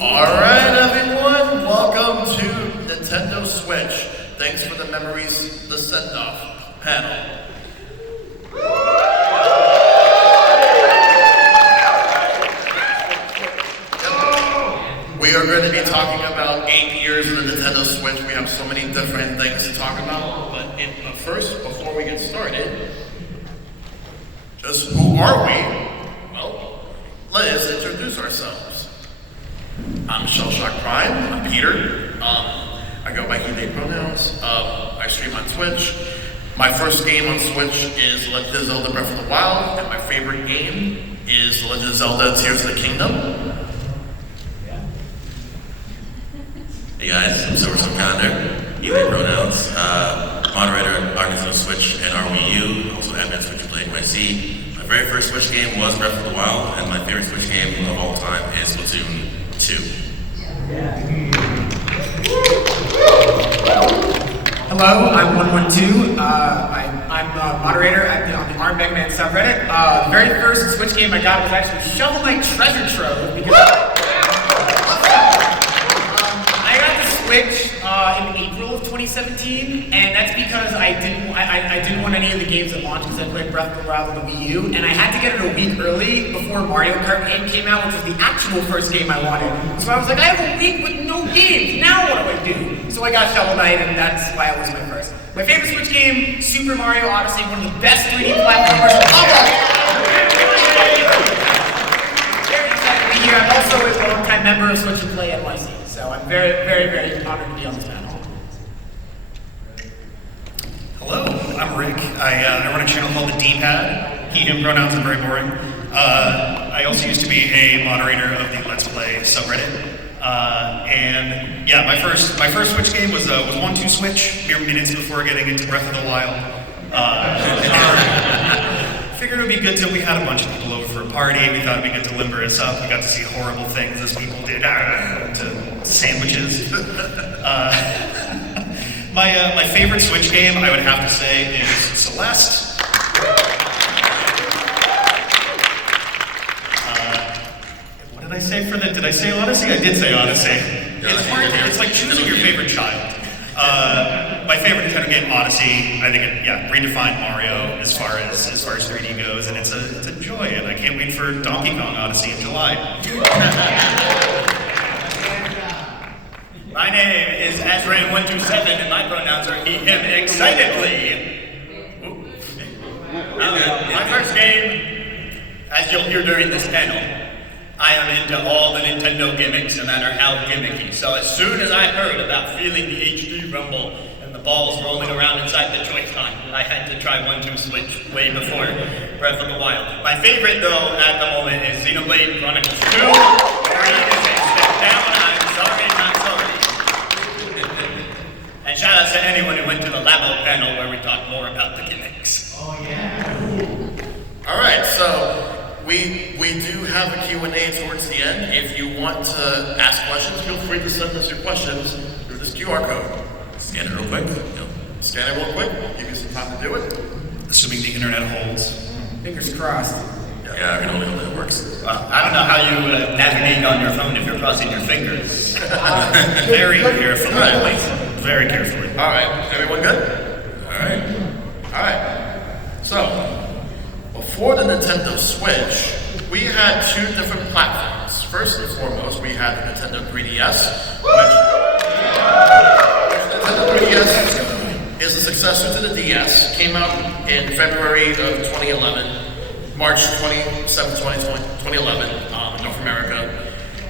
Alright everyone, welcome to Nintendo Switch. Thanks for the memories, the Sendoff panel. We are going to be talking about 8 years of the Nintendo Switch. We have so many different things to talk about, but first, before we get started, just who are we? Well, let's introduce ourselves. I'm ShellshockPrime, I'm Peter. I go by he/they pronouns. I stream on Twitch. My first game on Switch is Legend of Zelda Breath of the Wild, and my favorite game is Legend of Zelda Tears of the Kingdom. Hey guys, I'm Sylverstone Khandr, he/they pronouns, moderator at Nintendo Switch and our Wii U, also admin Switch and Play NYC. My very first Switch game was Breath of the Wild, and my favorite Switch game of all time is Splatoon 2. Hello, I'm OneOneTwo. I'm a moderator on the ARM Mega Man subreddit. The very first Switch game I got was actually Shovel Knight Treasure Trove because I got the Switch in April of 2017, and that's because I didn't want any of the games at launch because I played Breath of the Wild on the Wii U, and I had to get it a week early before Mario Kart 8 came out, which was the actual first game I wanted. So I was like, I have a week with no games, now what do I do? So I got Shovel Knight, and that's why it was my first. My favorite Switch game, Super Mario Odyssey, one of the best 3D platformers of all time. Very excited to be here. I'm also a long-time member of Switch and Play NYC, so I'm very, very, very honored to be on this panel. Hello, I'm Rick. I run a channel called The D-Pad. He/him pronouns are very boring. I also used to be a moderator of the Let's Play subreddit. And yeah, my first Switch game was OneOneTwo Switch, mere minutes before getting into Breath of the Wild. Figured it would be good till we had a bunch of people over for a party. We thought it'd be good to limber us up. We got to see horrible things as people did to sandwiches. My favorite Switch game, I would have to say, is Celeste. What did I say for that? Did I say Odyssey? I did say Odyssey. It's hard. It's like choosing your favorite child. My favorite Nintendo game, Odyssey. I think it redefined Mario as far as 3D goes, and it's a joy. And I can't wait for Donkey Kong Odyssey in July. My name is Azrain127, and my pronouns are he/him excitedly. My first game, as you'll hear during this panel, I am into all the Nintendo gimmicks, no matter how gimmicky. So as soon as I heard about feeling the HD rumble and the balls rolling around inside the Joy-Con, I had to try OneOneTwo Switch way before Breath of the Wild. My favorite, though, at the moment is Xenoblade Chronicles 2. 3 is a step down. I'm sorry, not sorry. And shout out to anyone who went to the Labo panel where we talked more about the gimmicks. Oh yeah. Alright, so we do have a Q&A towards the end. If you want to ask questions, feel free to send us your questions through this QR code. Scan it real quick. Yep. Scan it real quick, give you some time to do it. Assuming the internet holds. Fingers crossed. Yeah, I can only hope that works. I don't know how you navigate on your phone if you're crossing your fingers. Very carefully. Very carefully. Alright, everyone good? Alright. So, before the Nintendo Switch, we had two different platforms. First and foremost, we had the Nintendo 3DS, which Nintendo 3DS is the successor to the DS. Came out in February of 2011, March 27, 2011, in North America.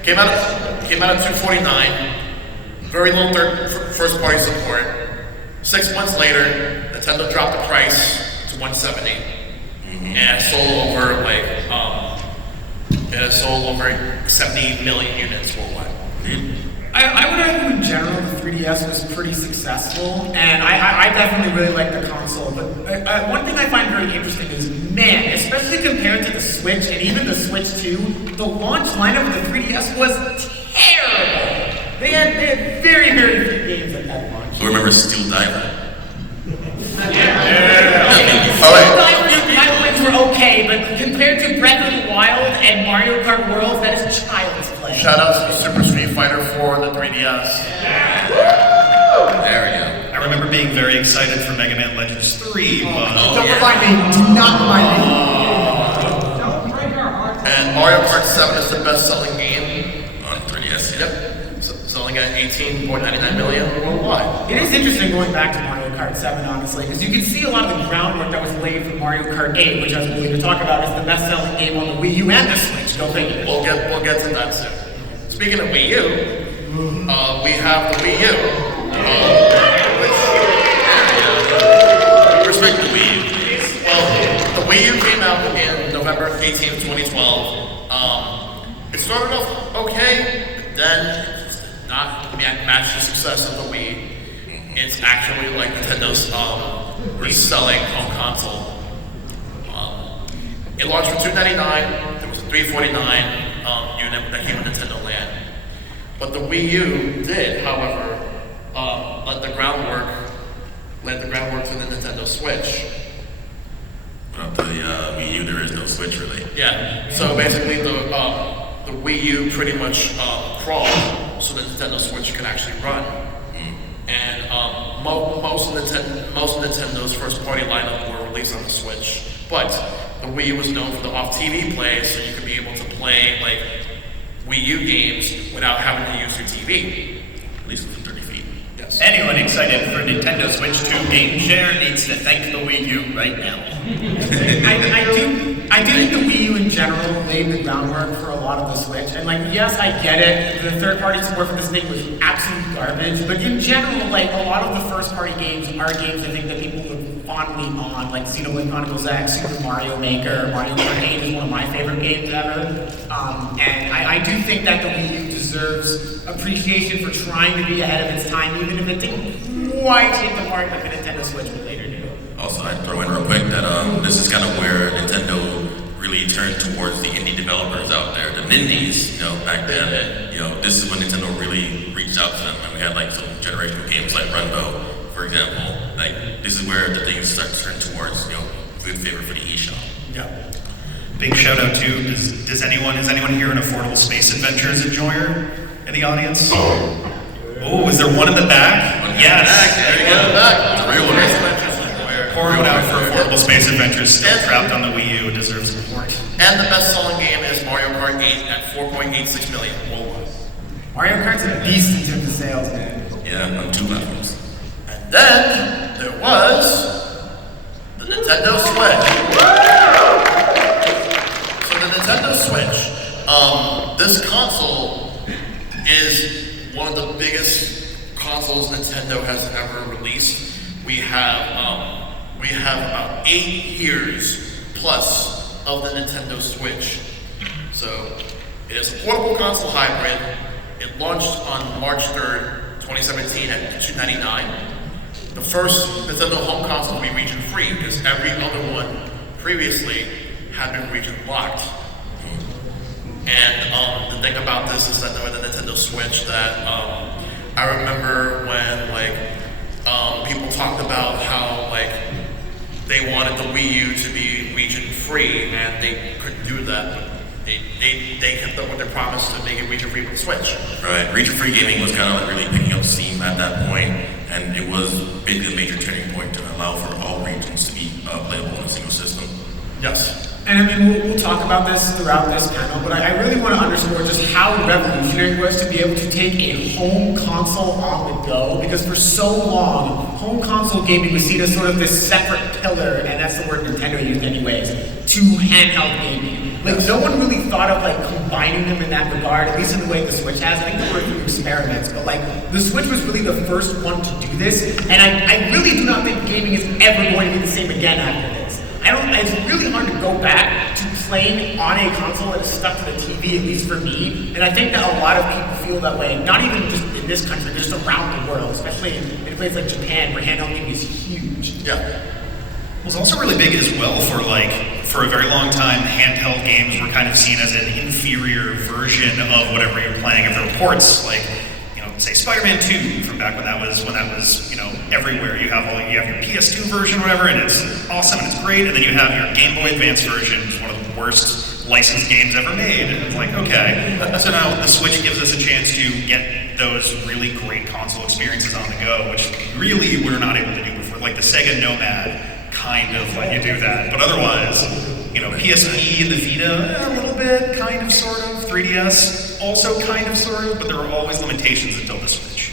Came out at $249. Very low first-party support. 6 months later, Nintendo dropped the price to $170. And it sold over 70 million units worldwide. I would argue in general the 3DS was pretty successful, and I definitely really like the console, but one thing I find very interesting is, man, especially compared to the Switch and even the Switch 2, the launch lineup of the 3DS was terrible. They had very, very few games at that launch. Who remembers Steel Diver? Divers were were okay, but compared to Breath of the Wild and Mario Kart World, that is child's play. Shout out to Super Street Fighter 4 on the 3DS. There we go. I remember being very excited for Mega Man Legends 3, but... Don't remind me. Do not remind me. And Mario Kart 7 is the best-selling game. On 3DS, Yep. Selling at 18.99 million worldwide. It is interesting going back to Mario Kart 7, honestly, because you can see a lot of the groundwork that was laid for Mario Kart 8, which I was going to talk about is the best-selling game on the Wii U and the Switch. Go figure. We'll get to that soon. Speaking of Wii U, we have the Wii U. Respect the Wii U, please. Well, the Wii U came out in November 18th, 2012. It started off okay, but then not match the success of the Wii. It's actually like Nintendo's reselling home console. It launched for $299. There was a $349 unit that came with Nintendo Land. But the Wii U did, however, led the groundwork to the Nintendo Switch. Without the Wii U, there is no Switch, really. Yeah. So basically, the Wii U pretty much crawled so the Nintendo Switch could actually run. And most of Nintendo's first-party lineup were released on the Switch. But the Wii U was known for the off-TV play, so you could be able to play like Wii U games without having to use your TV. At least within 30 feet. Yes. Anyone excited for Nintendo Switch 2 game share needs to thank the Wii U right now. I do think the Wii U in general laid the groundwork for a lot of the Switch. And like, yes, I get it. The third-party support for this thing was absolute garbage. But in general, like a lot of the first-party games are games I think that people look fondly on, like Xenoblade Chronicles X, Super Mario Maker, Mario Kart 8 is one of my favorite games ever. And I do think that the Wii U deserves appreciation for trying to be ahead of its time, even if it didn't quite hit the mark like the Nintendo Switch would later do. Also, I'd throw in real quick that this is kind of where Nintendo really turned towards the indie developers out there, the Nindies, back then. This is when Nintendo really reached out to them, and we had like some generational games like Runbow, for example. Like, this is where the things start to turn towards, good favor for the eShop. Yeah. Big shout out to, is anyone here an Affordable Space Adventures enjoyer in the audience? Oh, is there one in the back? Yes. There you go. The real one. Pour one out for Affordable Space Adventures, still trapped on the Wii U, deserves support. And the best-selling game is Mario Kart 8 at 4.86 million worldwide. Mario Kart's a beast in terms of sales, man. Yeah, on 2 platforms. And then there was the Nintendo Switch. So the Nintendo Switch, this console is one of the biggest consoles Nintendo has ever released. We have about 8 years plus of the Nintendo Switch. So it is a portable console hybrid. It launched on March 3rd, 2017 at $299. The first Nintendo home console to be region free, because every other one previously had been region locked. And the thing about this is that with the Nintendo Switch, that I remember when people talked about how they wanted the Wii U to be region free, and they couldn't do that. But they kept up with their promise to make it region free with the Switch. Right, region free gaming was kind of really picking up steam at that point, and it was basically a major turning point to allow for all regions to be playable in a single system. Yes. And I mean, we'll talk about this throughout this panel, but I really want to underscore just how revolutionary it was to be able to take a home console on the go, because for so long, home console gaming was seen as sort of this separate pillar, and that's the word Nintendo used anyways, to handheld gaming. No one really thought of combining them in that regard, at least in the way the Switch has. I think there were a few experiments, but the Switch was really the first one to do this, and I really do not think gaming is ever going to be the same again after this. It's really hard to go back to playing on a console that is stuck to the TV, at least for me. And I think that a lot of people feel that way, not even just in this country, but just around the world, especially in places like Japan, where handheld gaming is huge. Yeah. Well, it's also really big as well for a very long time, handheld games were kind of seen as an inferior version of whatever you're playing. If there were ports, say Spider-Man 2 from back when that was everywhere. You have your PS2 version or whatever, and it's awesome and it's great, and then you have your Game Boy Advance version, which is one of the worst licensed games ever made. And it's like, okay, so now the Switch gives us a chance to get those really great console experiences on the go, which really we were not able to do before. Like the Sega Nomad kind of let you do that, but otherwise, PSP and the Vita, a little bit, kind of, sort of. 3DS, also kind of, sort of, but there were always limitations until the Switch.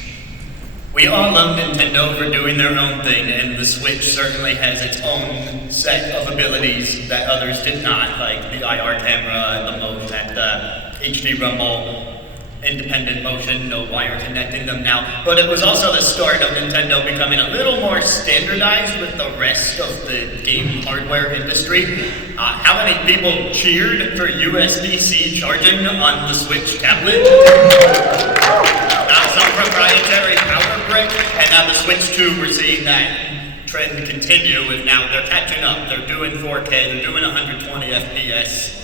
We all love Nintendo for doing their own thing, and the Switch certainly has its own set of abilities that others did not, like the IR camera and the mode and the HD Rumble, independent motion, no wire connecting them now. But it was also the start of Nintendo becoming a little more standardized with the rest of the game hardware industry. How many people cheered for USB-C charging on the Switch tablet? Now some proprietary power brick, and now the Switch 2, we're seeing that trend continue, and now they're catching up. They're doing 4K, they're doing 120 FPS.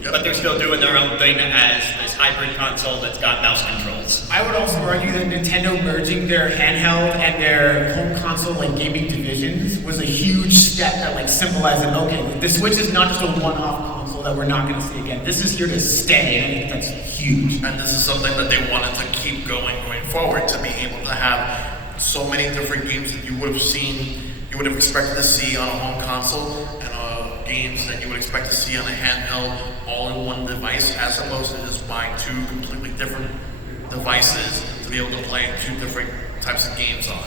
But they're still doing their own thing as this hybrid console that's got mouse controls. I would also argue that Nintendo merging their handheld and their home console gaming divisions was a huge step that symbolized that, okay, the Switch is not just a one-off console that we're not going to see again. This is here to stay, and I think that's huge. And this is something that they wanted to keep going forward, to be able to have so many different games that you would have expected to see on a home console, and games that you would expect to see on a handheld, all in one device, as opposed to just buying two completely different devices to be able to play two different types of games on.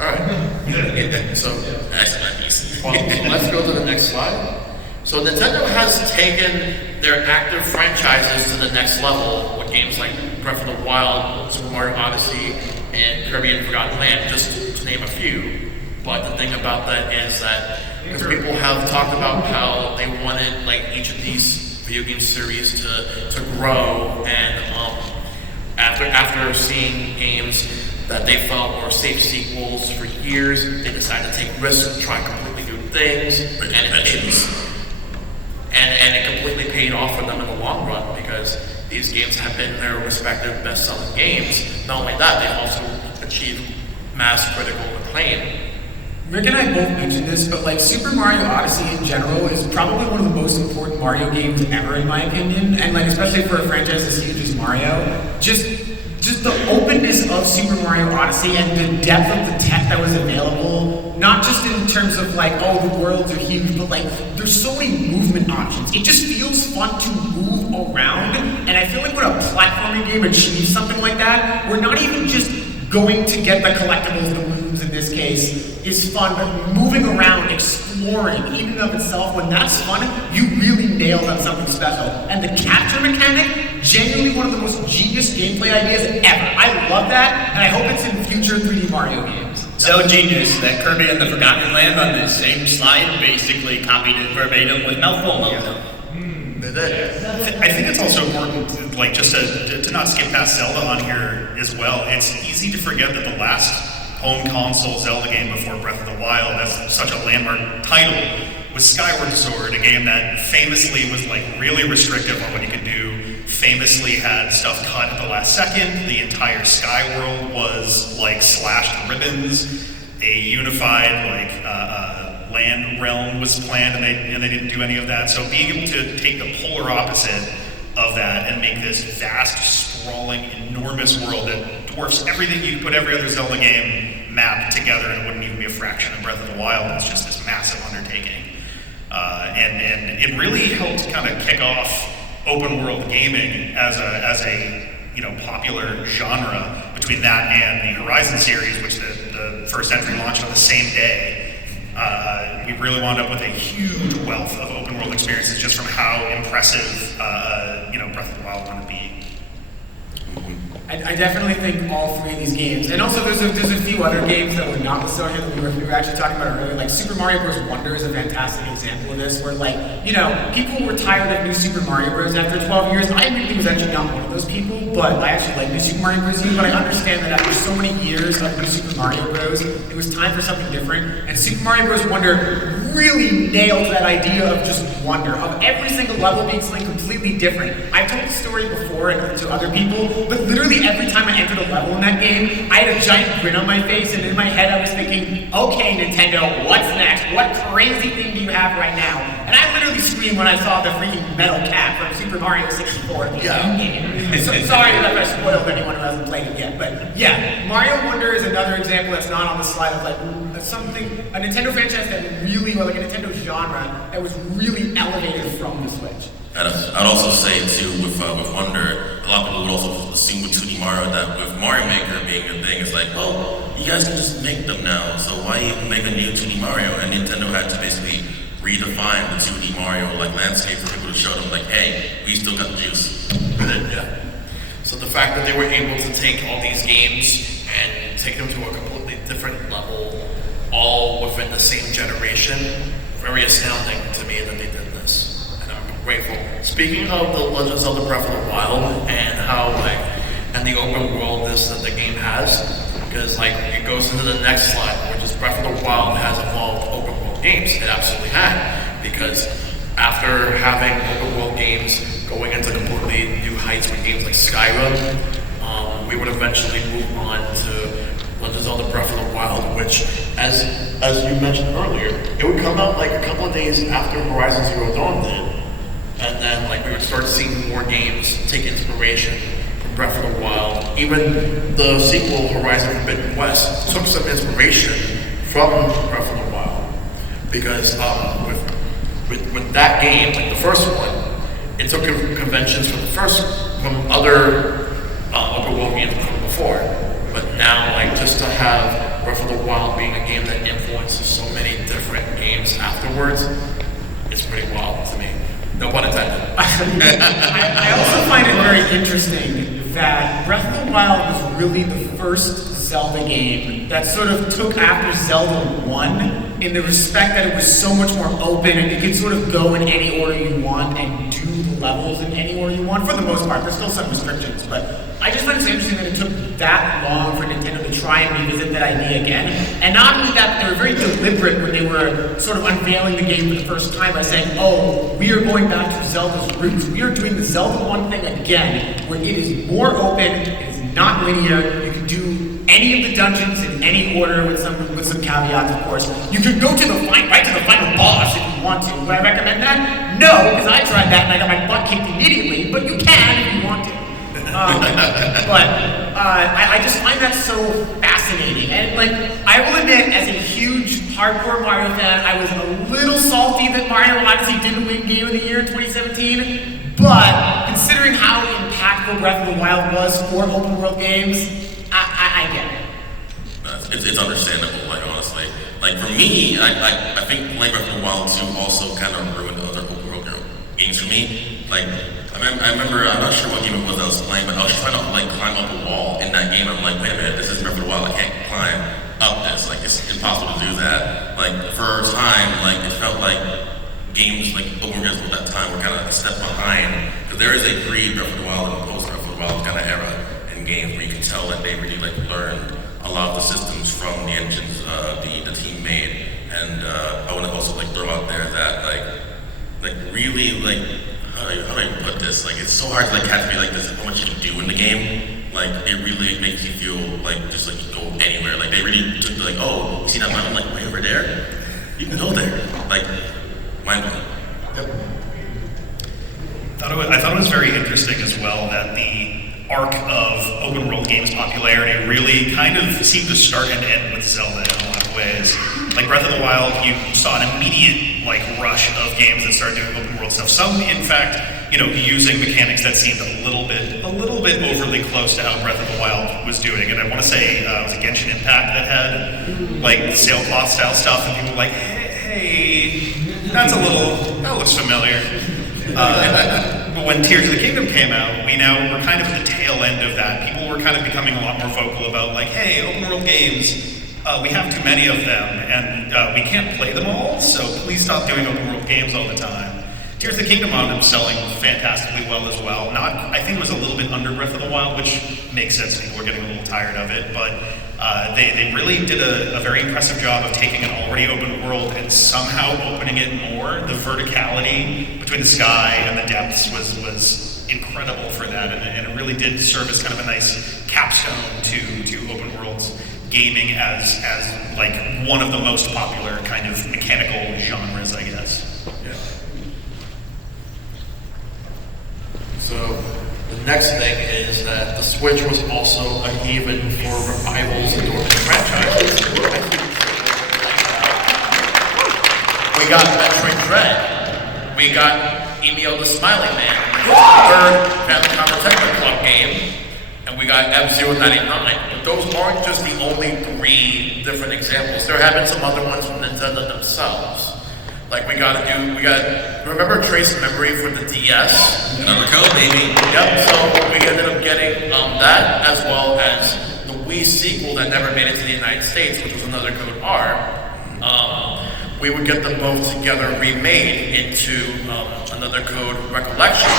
Alright, so let's go to the next slide. So Nintendo has taken their active franchises to the next level with games like Breath of the Wild, Super Mario Odyssey, and Kirby and Forgotten Land, just to name a few. But the thing about that is that because people have talked about how they wanted each of these video game series to grow, and after seeing games that they felt were safe sequels for years, they decided to take risks and try completely new things, and it completely paid off for them in the long run, because these games have been their respective best-selling games. Not only that, they've also achieved mass critical acclaim. Rick and I both mentioned this, but Super Mario Odyssey in general is probably one of the most important Mario games ever, in my opinion, and especially for a franchise as huge as Mario. Just the openness of Super Mario Odyssey and the depth of the tech that was available, not just in terms of the worlds are huge, but there's so many movement options. It just feels fun to move around, and I feel when a platforming game achieves something like that, we're not even just going to get the collectibles, the moves in this case, is fun, but moving around, exploring, in and of itself, when that's fun, you really nailed on something special. And the capture mechanic, genuinely one of the most genius gameplay ideas ever. I love that, and I hope it's in future 3D Mario games. So genius that Kirby and the Forgotten Land on this same slide basically copied it verbatim with mouthful mode. I think it's also important, just to not skip past Zelda on here as well. It's easy to forget that the last home console Zelda game before Breath of the Wild, that's such a landmark title, was Skyward Sword, a game that famously was really restrictive on what you could do, famously had stuff cut at the last second, the entire Sky World was slashed to ribbons, a unified land realm was planned, and they didn't do any of that. So being able to take the polar opposite of that and make this vast, sprawling, enormous world that dwarfs everything you could put every other Zelda game mapped together, and it wouldn't even be a fraction of Breath of the Wild. It's just this massive undertaking. And it really helped kind of kick off open world gaming as a popular genre between that and the Horizon series, which the first entry launched on the same day. We really wound up with a huge wealth of open world experiences just from how impressive Breath of the Wild wanted to be. I definitely think all three of these games, and also there's a few other games that were not listed on here that we were actually talking about earlier. Super Mario Bros. Wonder is a fantastic example of this, where people were tired of New Super Mario Bros. After 12 years. I really was actually not one of those people, but I actually like New Super Mario Bros. U, but I understand that after so many years of New Super Mario Bros., it was time for something different, and Super Mario Bros. Wonder really nailed that idea of just wonder, of every single level being something completely different. I've told the story before to other people, but literally every time I entered a level in that game, I had a giant grin on my face, and in my head I was thinking, okay, Nintendo, what's next? What crazy thing do you have right now? And I literally screamed when I saw the freaking metal cat from Super Mario 64 in the game. So, sorry that I spoiled anyone who hasn't played it yet, but yeah, Mario Wonder is another example that's not on the slide of like a Nintendo franchise that really, or like a Nintendo genre that was really elevated from the Switch. I'd also say too with Wonder, a lot of people would also assume with 2D Mario that with Mario Maker being a thing, it's like, well, you guys can just make them now, so why even make a new 2D Mario? And Nintendo had to basically redefine the 2D Mario like landscape for people to show them like, hey, we still got the juice. Yeah. So the fact that they were able to take all these games and take them to a completely different level, all within the same generation, very astounding to me that they did this. And I'm grateful. Speaking of the Legend of Zelda Breath of the Wild and how and the open worldness that the game has, because it goes into the next slide, which is Breath of the Wild has evolved open world games. It absolutely had, because after having open world games going into completely new heights with games like Skyrim, we would eventually move on to Legend of Zelda Breath of the Wild, which, as you mentioned earlier, it would come out a couple of days after Horizon Zero Dawn did, and then we would start seeing more games take inspiration from Breath of the Wild. Even the sequel, Horizon Forbidden West, took some inspiration from Breath of the Wild, because with that game, the first one, it took conventions from other open world games from before. But now, just to have Breath of the Wild being a game that influences so many different games afterwards, it's pretty wild to me. No pun intended. I also find it very interesting that Breath of the Wild was really the first Zelda game that sort of took after Zelda 1 in the respect that it was so much more open and you could sort of go in any order you want and do the levels in any order you want. For the most part, there's still some restrictions, but I just find it so interesting that it took that long for Nintendo to try and revisit that idea again. And not only that, they were very deliberate when they were sort of unveiling the game for the first time by saying, oh, we are going back to Zelda's roots. We are doing the Zelda 1 thing again, where it is more open, it is not linear, you can do any of the dungeons in any order with some caveats, of course. You could go to right to the final boss if you want to. Would I recommend that? No, because I tried that and I got my butt kicked immediately, but you can if you want to. I just find that so fascinating. And I will admit, as a huge hardcore Mario fan, I was a little salty that Mario Odyssey didn't win Game of the Year in 2017. But considering how impactful Breath of the Wild was for open world games, I get it. It's understandable, honestly. For me, I think playing Breath of the Wild 2 also kind of ruined other open world games for me. I remember, I'm not sure what game it was I was playing, but I was trying to climb up a wall in that game. I'm like, wait a minute, this is Breath of the Wild, I can't climb up this. It's impossible to do that. For a time, it felt like games open world games at that time were kind of a step behind. Because there is a pre-Breath of the Wild and post-Breath of the Wild kind of era in games where you can tell that they really learned a lot of the systems from the engines the team made. And I want to also throw out there that really how do I put this? It's so hard to have to be this how much you can do in the game. It really makes you feel just you go anywhere. They really took oh, you see that mountain way over there? You can go there. Mind blowing. Yep. I thought it was very interesting as well that the arc of open world games popularity really kind of seemed to start and end with Zelda in a lot of ways. Breath of the Wild, you saw an immediate rush of games that started doing open world stuff. Some, in fact, using mechanics that seemed a little bit overly close to how Breath of the Wild was doing. And I want to say it was a Genshin Impact that had sailcloth style stuff, and people were like, hey, that looks familiar. But when Tears of the Kingdom came out, we're kind of at the tail end of that. People were kind of becoming a lot more vocal about hey, open world games, we have too many of them, and we can't play them all, so please stop doing open world games all the time. Tears of the Kingdom wound up selling fantastically well as well. I think it was a little bit under Breath of the Wild, which makes sense. People were getting a little tired of it, but They really did a very impressive job of taking an already open world and somehow opening it more. The verticality between the sky and the depths was incredible for that, and it really did serve as kind of a nice capstone to open worlds gaming as like one of the most popular kind of mechanical genres, I guess. Yeah. So the next thing is that the Switch was also a haven for revivals and dormant franchises. We got Metroid Dread. We got Emio the Smiling Man, third Famicom Detective Club game. And we got F-Zero 99. But those aren't just the only 3 different examples. There have been some other ones from Nintendo themselves. Like remember Trace Memory for the DS? Number code, baby. Yep, so we ended up getting that, as well as the Wii sequel that never made it to the United States, which was another code R. We would get them both together remade into another code Recollection.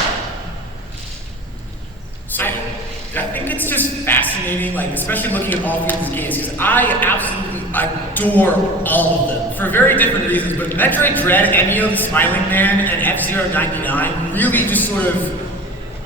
So, I think it's just fascinating, like especially looking at all 3 of these games, because I absolutely adore all of them for very different reasons. But Metroid Dread, Emio the Smiling Man, and F-Zero 99 really just sort of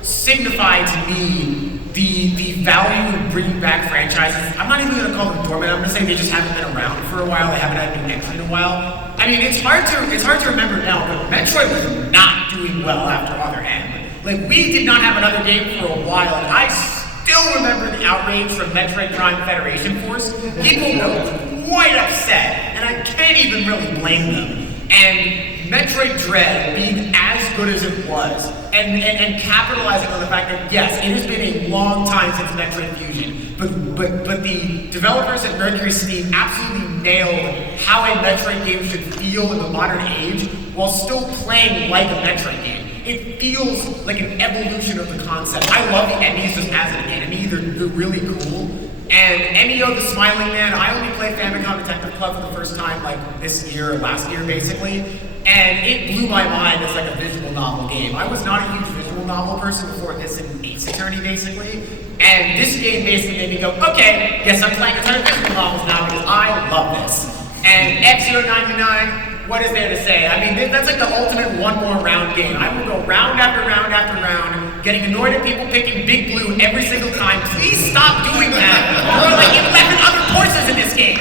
signify to me the value of bringing back franchises. I'm not even going to call them dormant. I'm going to say they just haven't been around for a while. They haven't had a new entry in a while. I mean, it's hard to remember now, but Metroid was not doing well after Other M. Like, we did not have another game for a while, and I still remember the outrage from Metroid Prime Federation Force. People were quite upset, and I can't even really blame them. And Metroid Dread being as good as it was, and capitalizing on the fact that, yes, it has been a long time since Metroid Fusion, but the developers at Mercury Steam absolutely nailed how a Metroid game should feel in the modern age, while still playing like a Metroid game. It feels like an evolution of the concept. I love the enemies just as an enemy. They're really cool. And Emio the Smiling Man, I only played Famicom Detective Club for the first time like this year or last year basically. And it blew my mind as like a visual novel game. I was not a huge visual novel person before this in Ace Attorney basically. And this game basically made me go, okay, yes, I'm playing a ton of visual novels now because I love this. And F-Zero 99, what is there to say? I mean, that's like the ultimate one more round game. I will go round after round after round, getting annoyed at people picking Big Blue every single time. Please stop doing that. There are like 11 other courses in this game.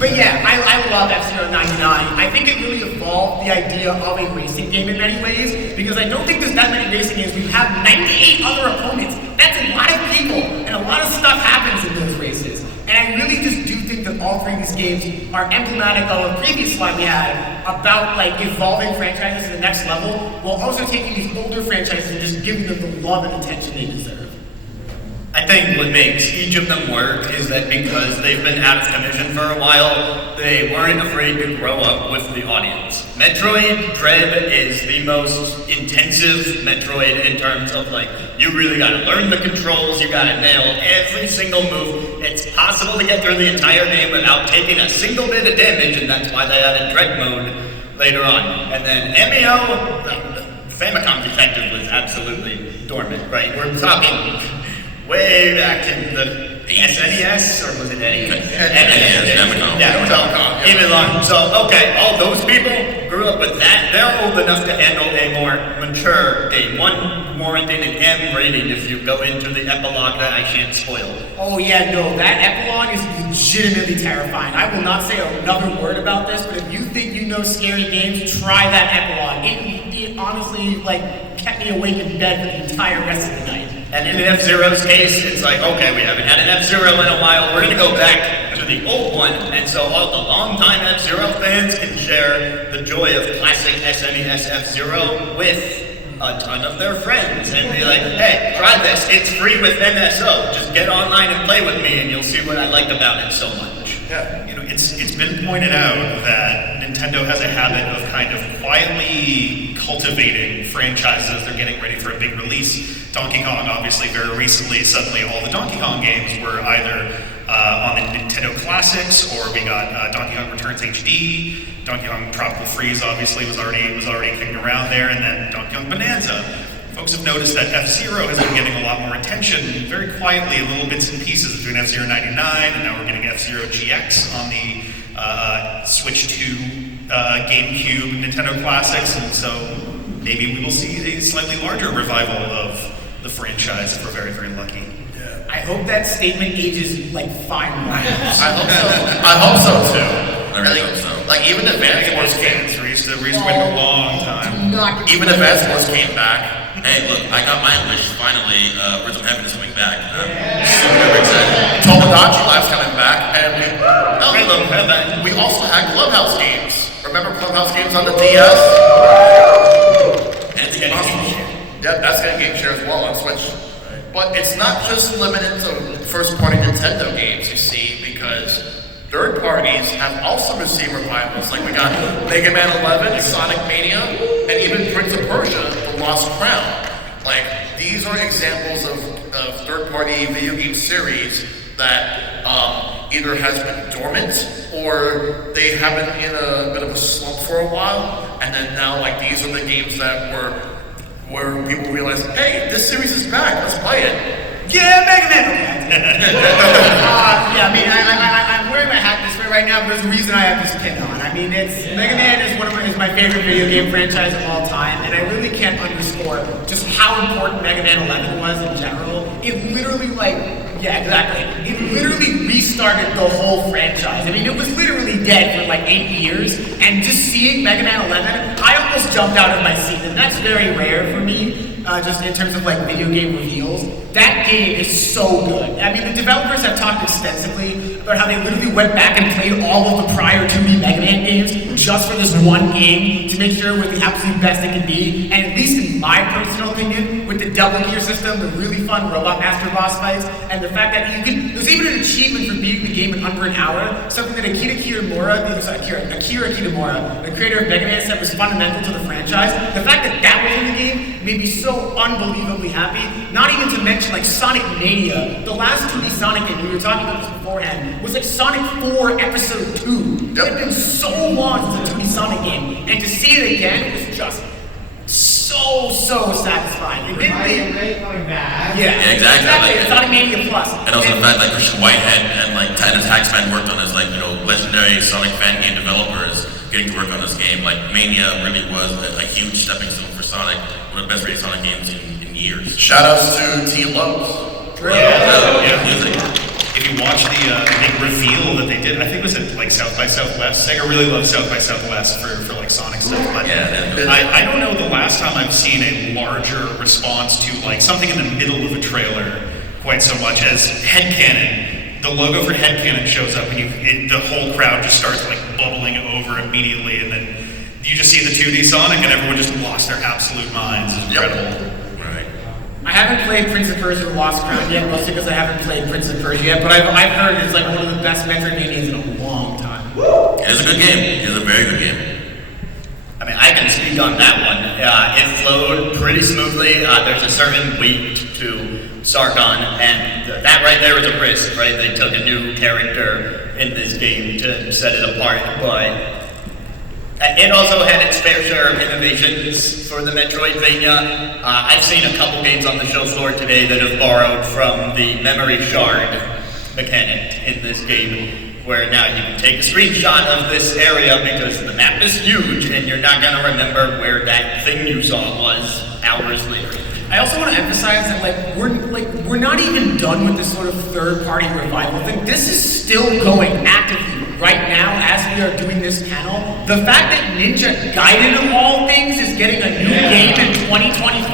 But yeah, I love F-Zero 99. I think it really evolved the idea of a racing game in many ways, because I don't think there's that many racing games. We have 98 other opponents. That's a lot of people, and a lot of stuff happens in those races. And I really just do think that all 3 of these games are emblematic of a previous slide we had about like evolving franchises to the next level, while also taking these older franchises and just giving them the love and attention they deserve. I think what makes each of them work is that because they've been out of commission for a while, they weren't afraid to grow up with the audience. Metroid Dread is the most intensive Metroid in terms of like, you really gotta learn the controls, you gotta nail every single move. It's possible to get through the entire game without taking a single bit of damage, and that's why they added Dread mode later on. And then Emio, the Famicom Detective was absolutely dormant, right? We're talking way back in the SNES, or was it NES? Famicom. Yeah, so even long. So, okay, all those people grew up with that. They're old enough to handle a more mature game. One warranted an M rating if you go into the epilogue that I can't spoil. Oh yeah, no, that epilogue is legitimately terrifying. I will not say another word about this, but if you think you know scary games, try that epilogue. It honestly, like, kept me awake in bed for the entire rest of the night. And in F-Zero's case, it's like, okay, we haven't had an F-Zero in a while, we're gonna go back to the old one, and so all the longtime F-Zero fans can share the joy of classic SNES F-Zero with a ton of their friends, and be like, hey, try this, it's free with MSO, just get online and play with me, and you'll see what I like about it so much. Yeah, you know, it's been pointed out that Nintendo has a habit of kind of quietly cultivating franchises as they're getting ready for a big release. Donkey Kong, obviously, very recently, suddenly all the Donkey Kong games were either on the Nintendo Classics, or we got Donkey Kong Returns HD. Donkey Kong Tropical Freeze, obviously, was already kicking around there, and then Donkey Kong Bonanza. folks have noticed that F-Zero has been getting a lot more attention, very quietly, little bits and pieces, between F-Zero 99, and now we're getting F-Zero GX on the Switch 2, GameCube, Nintendo Classics, and so maybe we will see a slightly larger revival of the franchise if we're very, very lucky. I hope that statement ages like fine wine. I hope so too. I really hope so. Like even Advance Wars came, We used to wait a long time. even Advance Wars came back. Hey, look, I got my wish finally. Rhythm Heaven is coming back. I'm super excited. Tomodachi Life's coming back, and we also had Clubhouse games. Remember Clubhouse games on the DS? And it's possible. Yeah, that's getting game share as well on Switch. But it's not just limited to first-party Nintendo games, you see, because third parties have also received revivals. Like we got Mega Man 11, Sonic Mania, and even Prince of Persia, The Lost Crown. Like, these are examples of third-party video game series that either has been dormant or they have been in a bit of a slump for a while, and then now, like, these are the games that where people realize, hey, this series is back, let's play it. Yeah, Mega Man! Yeah, I mean, I'm wearing my hat this way right now, but there's a reason I have this pin on. I mean, Mega Man is my favorite video game franchise of all time, and I really can't underscore just how important Mega Man 11 was in general. It literally, it literally restarted the whole franchise. I mean, it was literally dead for like 8 years, and just seeing Mega Man 11, I almost jumped out of my seat, and that's very rare for me. Just in terms of like video game reveals, that game is so good. I mean, the developers have talked extensively about how they literally went back and played all of the prior 2D Mega Man games just for this one game to make sure it was the absolute best it could be. And at least in my personal opinion, with the double gear system, the really fun Robot Master boss fights, and the fact that there's even an achievement for beating the game in under an hour, something that Akira Kitamura, the creator of Mega Man, said was fundamental to the franchise. The fact that that was in the game made me so unbelievably happy. Not even to mention like Sonic Mania, the last 2D Sonic game, we were talking about this beforehand, was like Sonic 4 Episode 2. It had been so long since a 2D Sonic game, and to see it again was just so satisfying. It didn't leave. Yeah, exactly. Sonic Mania Plus. And also the fact that Christian Whitehead and like Titan Taxman worked on as legendary Sonic fan game developers getting to work on this game. Like Mania really was a huge stepping stone for Sonic, one of the best rated Sonic games in years. Shoutouts to T. Lowe's. Yeah. If you watch the big reveal that they did, I think it was at like South by Southwest. Sega really loves South by Southwest for like Sonic stuff. But I don't know the last time I've seen a larger response to like something in the middle of a trailer quite so much as Headcanon. The logo for Headcanon shows up and the whole crowd just starts like bubbling over immediately, and then you just see the 2D Sonic and everyone just lost their absolute minds. It's incredible. I haven't played Prince of Persia: The Lost Crown yet, mostly because I haven't played Prince of Persia yet, but I've heard it's like one of the best Metroidvanias in a long time. It is a good game. It is a very good game. I mean, I can speak on that one. It flowed pretty smoothly. There's a certain weight to Sargon, and that right there was a risk, right? They took a new character in this game to set it apart, but it also had its fair share of innovations for the Metroidvania. I've seen a couple games on the show floor today that have borrowed from the memory shard mechanic in this game, where now you can take a screenshot of this area because the map is huge and you're not going to remember where that thing you saw was hours later. I also want to emphasize that we're not even done with this sort of third-party revival thing. This is still going actively right now as we are doing this panel. The fact that Ninja Gaiden of all things is getting a new game in 2025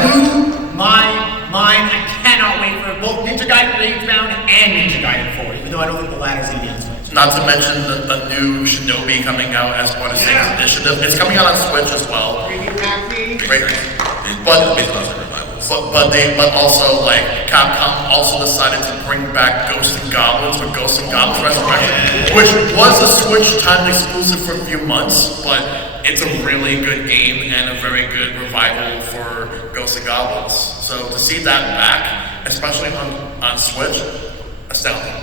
blew my mind. I cannot wait for both Ninja Gaiden Ragebound and Ninja Gaiden 4, even though I don't think the latter's going to be on Switch. Not to mention the new Shinobi coming out as part of Sega's initiative. It's coming out on Switch as well. But also like Capcom also decided to bring back Ghosts and Goblins for Ghosts and Goblins Resurrection, which was a Switch timed exclusive for a few months, but it's a really good game and a very good revival for Ghosts and Goblins. So to see that back, especially on Switch, astounding.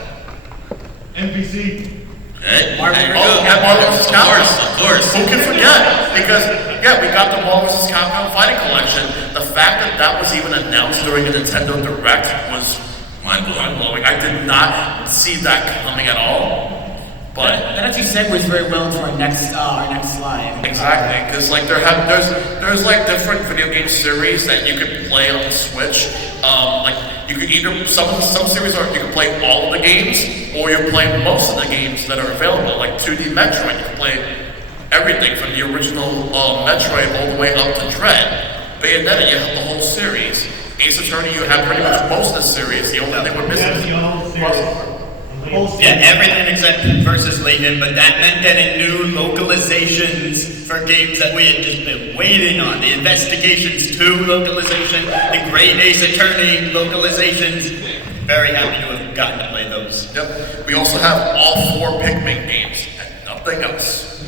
NPC. Hey, Marvel hey, versus Oh, and Marvel vs. Capcom. of course. Who can forget? Because, yeah, we got the Marvel vs. Capcom Fighting Collection. The fact that that was even announced during a Nintendo Direct was mind-blowing. I did not see that coming at all. But that actually segues very well into our next slide. exactly, because like there's like different video game series that you could play on the Switch. Like you could either some series are you can play all of the games, or you play most of the games that are available. Like 2D Metroid, you can play everything from the original Metroid all the way up to Dread. Bayonetta, you have the whole series. Ace Attorney, you have pretty much most of the series. The only thing we're missing is crossover. Yeah, everything except versus Layton, but that meant getting new localizations for games that we had just been waiting on. The Investigations 2 localization, the Great Ace Attorney localizations. Very happy to have gotten to play those. Yep. We also have all 4 Pikmin games and nothing else.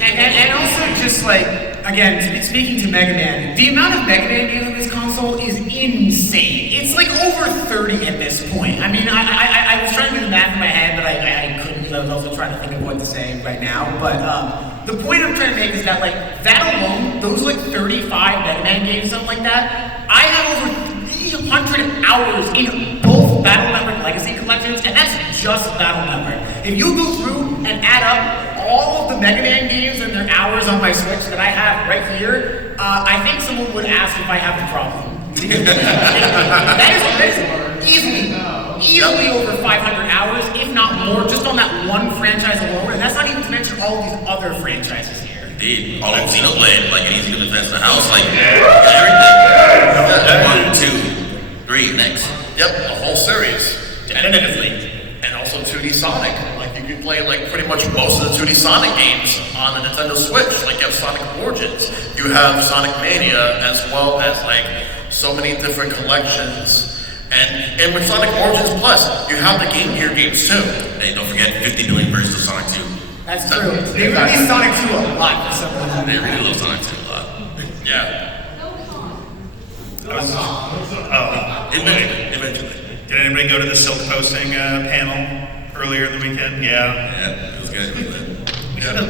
And also just like, again, speaking to Mega Man, the amount of Mega Man games on this console is insane. It's like over 30 at this point. I mean, I was trying to do the math in my head, but I couldn't because I was also trying to think of what to say right now. But the point I'm trying to make is that like, that alone, those like 35 Mega Man games, something like that, I have over 300 hours in both Battle Network Legacy collections, and that's just Battle Network. If you go through and add up all of the Mega Man games and their hours on my Switch that I have right here, I think someone would ask if I have a problem. that is easily over 500 hours, if not more, just on that one franchise alone, and that's not even to mention all of these other franchises here. Indeed. All of Xenoblade, like it needs to defense the house, like everything. 1, 2, 3, next. Yep, the whole series. Definitively. And also 2D Sonic. Like you can play like pretty much most of the 2D Sonic games on the Nintendo Switch. Like you have Sonic Origins, you have Sonic Mania, as well as like so many different collections. And with Sonic Origins Plus, you have the Game Gear games too. Hey, don't forget 50 million versions of Sonic 2. That's true. They released Sonic 2 a lot for some reason. They really love Sonic 2 a lot. Yeah. Eventually. Did anybody go to the silk posting panel earlier in the weekend? Yeah. Yeah, it was good.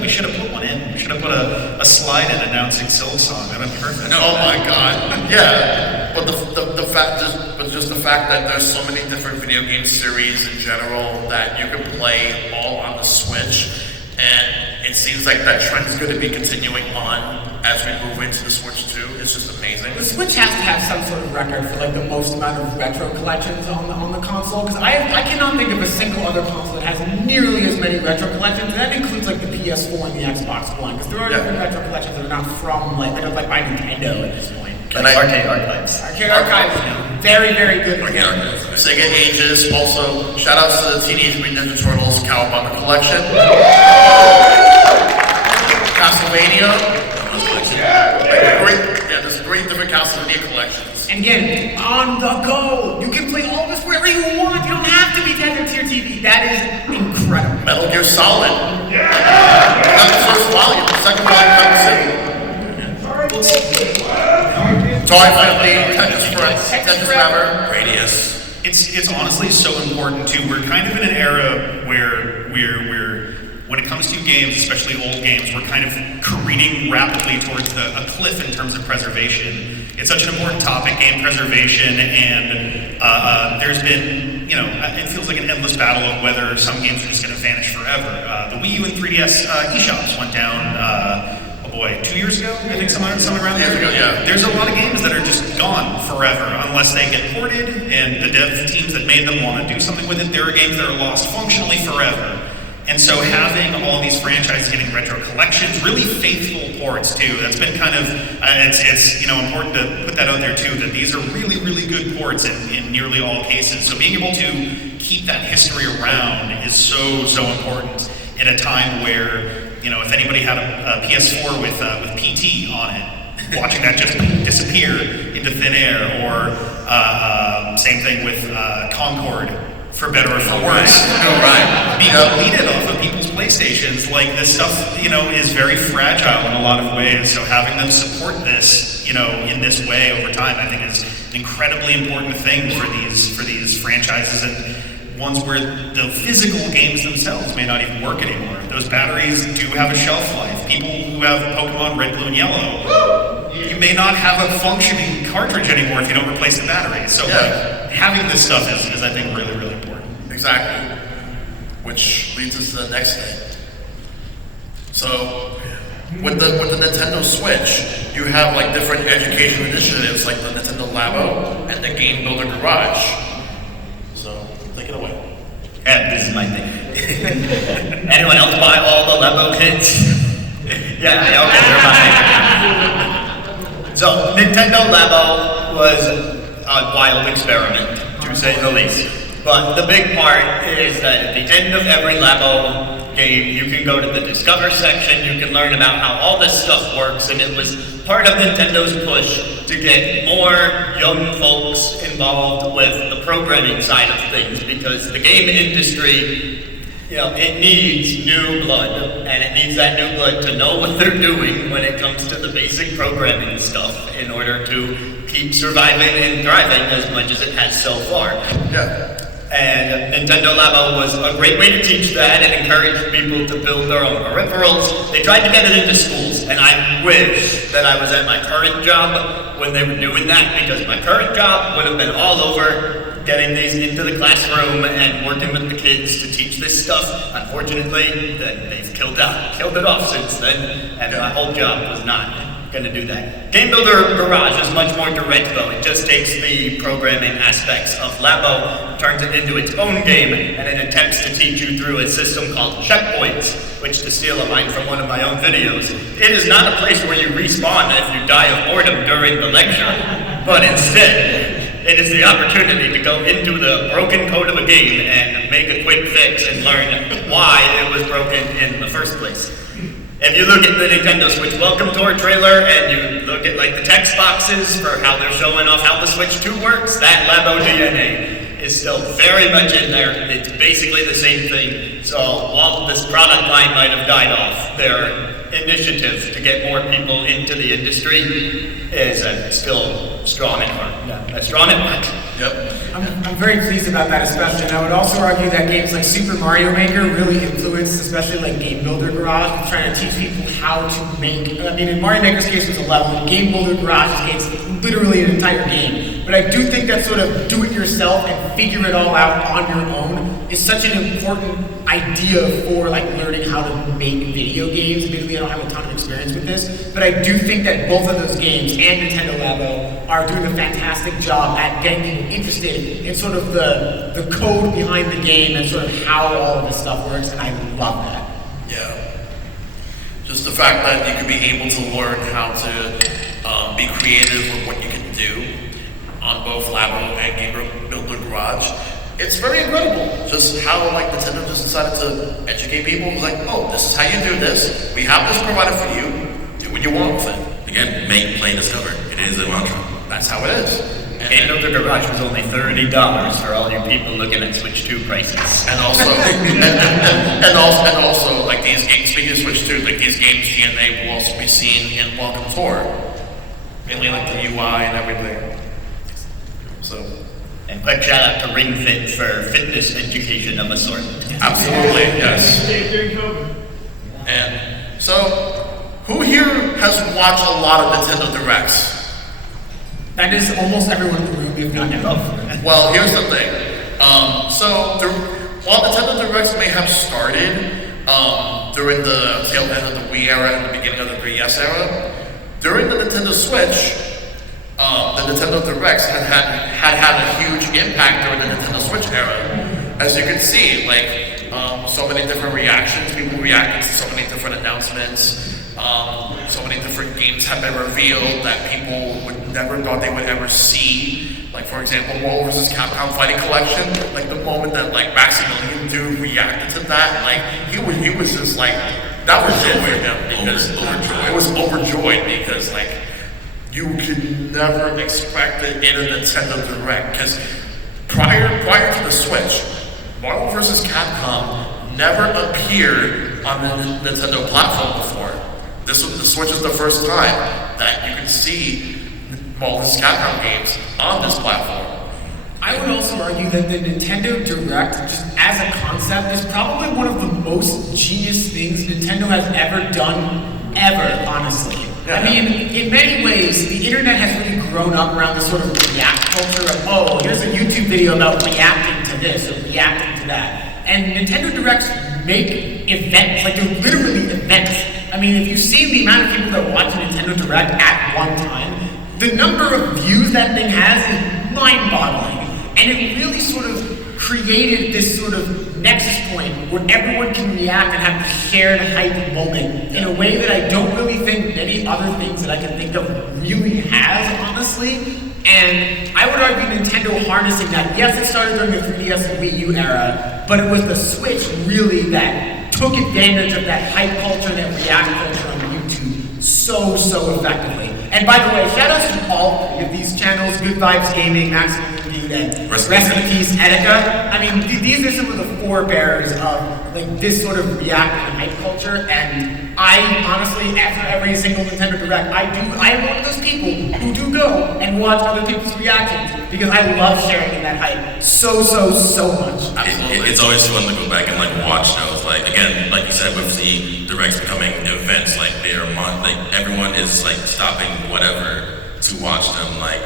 We should have put one in. We should have put a slide in announcing Sylvsong. That'd been perfect. No, oh my God. Yeah. But just the fact that there's so many different video game series in general that you can play all on the Switch, and it seems like that trend is going to be continuing on as we move into the Switch 2. It's just amazing. The Switch has to have some sort of record for like the most amount of retro collections on the console, because I cannot think of a single other console that has nearly as many retro collections, and that includes like the PS4 and the Xbox One, because there are different retro collections that are not from like they're like by Nintendo at this point. Like Arcade Archives. Arcade Archives, very, very good. Sega Ages, also shout outs to the Teenage Mutant Ninja Turtles Cowabunga collection. Castlevania. There's 3 different Castlevania collections. And again, on the go. You can play all this wherever you want. You don't have to be tethered to your TV. That is incredible. Metal Gear Solid. Not the first volume, the second volume coming soon. Toy Family, Tetris Forever. Radius. It's honestly so important too. We're kind of in an era where we're when it comes to games, especially old games, we're kind of careening rapidly towards a cliff in terms of preservation. It's such an important topic, game preservation, and there's been, it feels like an endless battle of whether some games are just going to vanish forever. The Wii U and 3DS eShops went down, 2 years ago? I think somewhere around there. Years ago, yeah. There's a lot of games that are just gone forever unless they get ported and the dev teams that made them want to do something with it. There are games that are lost functionally forever. And so having all these franchises getting retro collections, really faithful ports too, that's been kind of, it's important to put that out there too, that these are really, really good ports in nearly all cases. So being able to keep that history around is so important in a time where, if anybody had a PS4 with PT on it, watching that just disappear into thin air, or same thing with Concord, for better or for worse. Right. Being deleted off of people's PlayStations, like this stuff, is very fragile in a lot of ways. So having them support this, in this way over time, I think is an incredibly important thing for these franchises. And ones where the physical games themselves may not even work anymore. Those batteries do have a shelf life. People who have Pokemon Red, Blue, and Yellow, you may not have a functioning cartridge anymore if you don't replace the battery. So having this stuff is, I think, really, really important. Exactly. Which leads us to the next thing. So, with the Nintendo Switch, you have like different education initiatives like the Nintendo Labo and the Game Builder Garage. So, take it away. Yeah, this is my thing. Anyone else buy all the Labo kits? Yeah, okay, they're mine. So, Nintendo Labo was a wild experiment, to say the least. But the big part is that at the end of every Labo game, you can go to the Discover section, you can learn about how all this stuff works, and it was part of Nintendo's push to get more young folks involved with the programming side of things, because the game industry, you know, it needs new blood, and it needs that new blood to know what they're doing when it comes to the basic programming stuff in order to keep surviving and thriving as much as it has so far. Yeah. And Nintendo Labo was a great way to teach that and encourage people to build their own peripherals. They tried to get it into schools, and I wish that I was at my current job when they were doing that, because my current job would have been all over getting these into the classroom and working with the kids to teach this stuff. Unfortunately, they've killed it off since then, and my whole job was not going to do that. Game Builder Garage is much more direct, though. It just takes the programming aspects of Labo, turns it into its own game, and it attempts to teach you through a system called checkpoints, which, to steal a line from one of my own videos, it is not a place where you respawn if you die of boredom during the lecture, but instead, it is the opportunity to go into the broken code of a game and make a quick fix and learn why it was broken in the first place. If you look at the Nintendo Switch Welcome Tour trailer and you look at like the text boxes for how they're showing off how the Switch 2 works, that Labo DNA is still very much in there. It's basically the same thing. So while this product line might have died off, their initiative to get more people into the industry is still strong and hard. Strong and hard. Yep. I'm very pleased about that, especially, and I would also argue that games like Super Mario Maker really influenced, especially like Game Builder Garage, trying to teach people how to make. I mean, in Mario Maker's case, it was a level. In Game Builder Garage's case, it's literally an entire game. But I do think that sort of do-it-yourself and figure it all out on your own is such an important idea for like learning how to make video games. Admittedly, I don't have a ton of experience with this, but I do think that both of those games and Nintendo Labo are doing a fantastic job at getting people interested in sort of the code behind the game and sort of how all of this stuff works, and I love that. Yeah. Just the fact that you can be able to learn how to be creative with what you can do on both Labo and Game Builder Garage. It's very incredible just how like Nintendo just decided to educate people. It was like, oh, this is how you do this. We have this provided for you. Do what you want with it. Again, make, play, discover. It is a mantra. That's how it is. Game Builder Garage was only $30 for all you people looking at Switch 2 prices. And also, and also, like these games, speaking of Switch 2, like these games DNA will also be seen in Welcome Tour. Mainly like the UI and everything. So. And quick shout out to Ring Fit for fitness education of a sort. Absolutely, yes. And so, who here has watched a lot of Nintendo Directs? That is almost everyone in the room, if not enough. Well, here's the thing. While Nintendo Directs may have started during the tail end of the Wii era and the beginning of the 3DS era, during the Nintendo Switch, the Nintendo Directs had a huge impact during the Nintendo Switch era. As you can see, like so many different reactions, people reacted to so many different announcements. So many different games have been revealed that people would never thought they would ever see. Like for example, Marvel vs. Capcom Fighting Collection. Like the moment that like Maximilian Dude reacted to that, like he was just like that was it for him because it was overjoyed because like you could never expect it in a Nintendo Direct because prior to the Switch, Marvel vs. Capcom never appeared on the Nintendo platform before. The Switch is the first time that you can see Marvel vs. Capcom games on this platform. I would also argue that the Nintendo Direct, just as a concept, is probably one of the most genius things Nintendo has ever done, ever, honestly. Yeah. I mean, in many ways, the internet has really grown up around this sort of react culture of, oh, here's a YouTube video about reacting to this or reacting to that. And Nintendo Directs make events, like they're literally events. I mean, if you see the amount of people that watch a Nintendo Direct at one time, the number of views that thing has is mind-boggling. And it really sort of created this sort of nexus point where everyone can react and have a shared hype moment in a way that I don't really think many other things that I can think of really has, honestly. And I would argue Nintendo harnessing that. Yes, it started during the 3DS and Wii U era, but it was the Switch really that took advantage of that hype culture, that react culture on YouTube so effectively. And by the way, shout outs to all three of these channels, Good Vibes Gaming, Maximum Review, and Rest in Peace, Etika. I mean, these are some of the forebearers of like this sort of react and hype culture, and I honestly, after every single Nintendo Direct, I am one of those people who do go and watch other people's reactions, because I love sharing in that hype so much. It's always fun to go back and like watch those. Like again, like you said, with the Directs becoming events, like they are like everyone is like stopping whatever to watch them. Like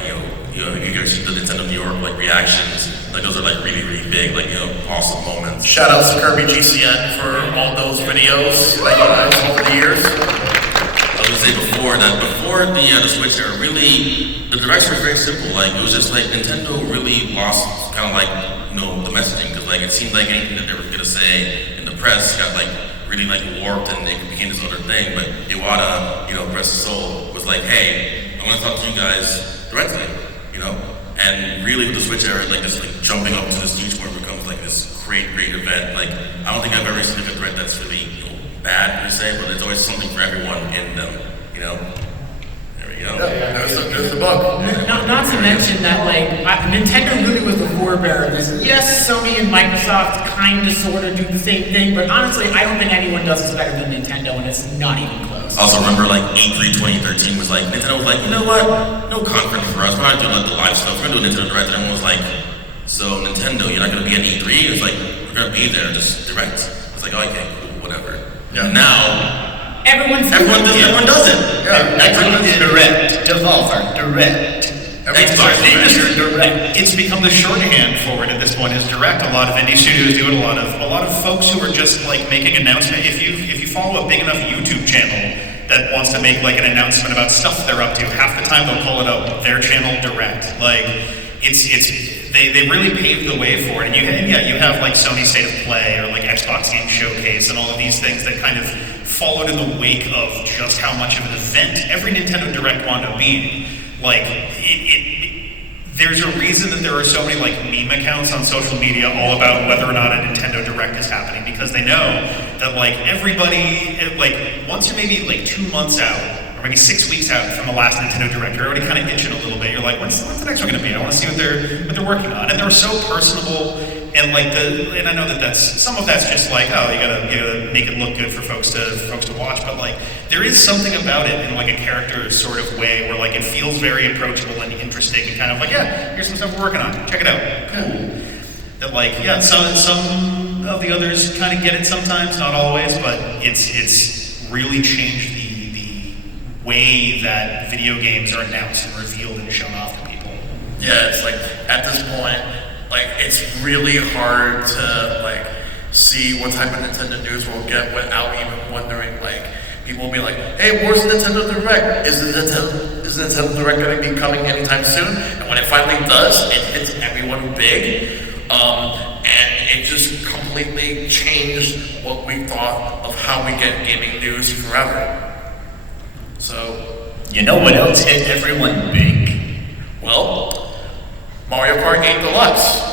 you guys the Nintendo New York like reactions, like those are like really big, like awesome moments. Shout outs to Kirby GCN for all those videos that you guys over the years. I was gonna say before the Switch era, really the Directs were very simple. Like it was just like Nintendo really lost kind of like the messaging, because like it seemed like anything that they were gonna say in the press got like really like warped and it became this other thing. But Iwata, Press Soul was like, hey, I want to talk to you guys directly, And really with the Switch era, like just like jumping up to this huge point becomes like this great event. Like I don't think I've ever seen a Direct that's really bad per se, but there's always something for everyone in them, There we go. Yeah, there's the book. Not to mention that, like, Nintendo really was the forebearer of this. Yes, Sony and Microsoft kind of sort of do the same thing, but honestly, I don't think anyone does this better than Nintendo, and it's not even close. I also remember, like, E3 2013 was like, Nintendo was like, you know what? No conference for us. We're not doing like the live stuff. We're gonna do a Nintendo Direct. And everyone was like, so Nintendo, you're not gonna be at E3? It's like, we're gonna be there, just Direct. It's like, oh, okay, cool, whatever. Yeah. Now, Everyone does it. Yeah. Everyone's direct. Devolver, direct. Xbox Direct. It's become the shorthand for it at this point is Direct. A lot of indie studios do it. A lot of folks who are just like making announcements. If you follow a big enough YouTube channel that wants to make like an announcement about stuff they're up to, half the time they'll call it out their channel Direct. Like they really paved the way for it. And you have like Sony State of Play or like Xbox Game Showcase and all of these things that kind of followed in the wake of just how much of an event every Nintendo Direct wound up being. Like, there's a reason that there are so many like meme accounts on social media all about whether or not a Nintendo Direct is happening, because they know that like everybody, like once you're maybe like 2 months out, or maybe 6 weeks out from the last Nintendo Direct, you're already kind of itching a little bit. You're like, when's the next one going to be? I want to see what they're working on. And they're so personable, and like and I know that some of that's just like, oh, you gotta make it look good for folks to watch. But like, there is something about it in like a character sort of way where like it feels very approachable and interesting, and kind of like, yeah, here's some stuff we're working on. Check it out. Cool. That like, yeah, some of the others kind of get it sometimes, not always, but it's really changed the way that video games are announced and revealed and shown off to people. Yeah, it's like at this point, like it's really hard to like see what type of Nintendo news we'll get without even wondering. Like people will be like, "Hey, where's Nintendo Direct? Is Nintendo Direct going to be coming anytime soon?" And when it finally does, it hits everyone big, and it just completely changed what we thought of how we get gaming news forever. So, you know what else hit everyone big? Well, Mario Kart 8 Deluxe.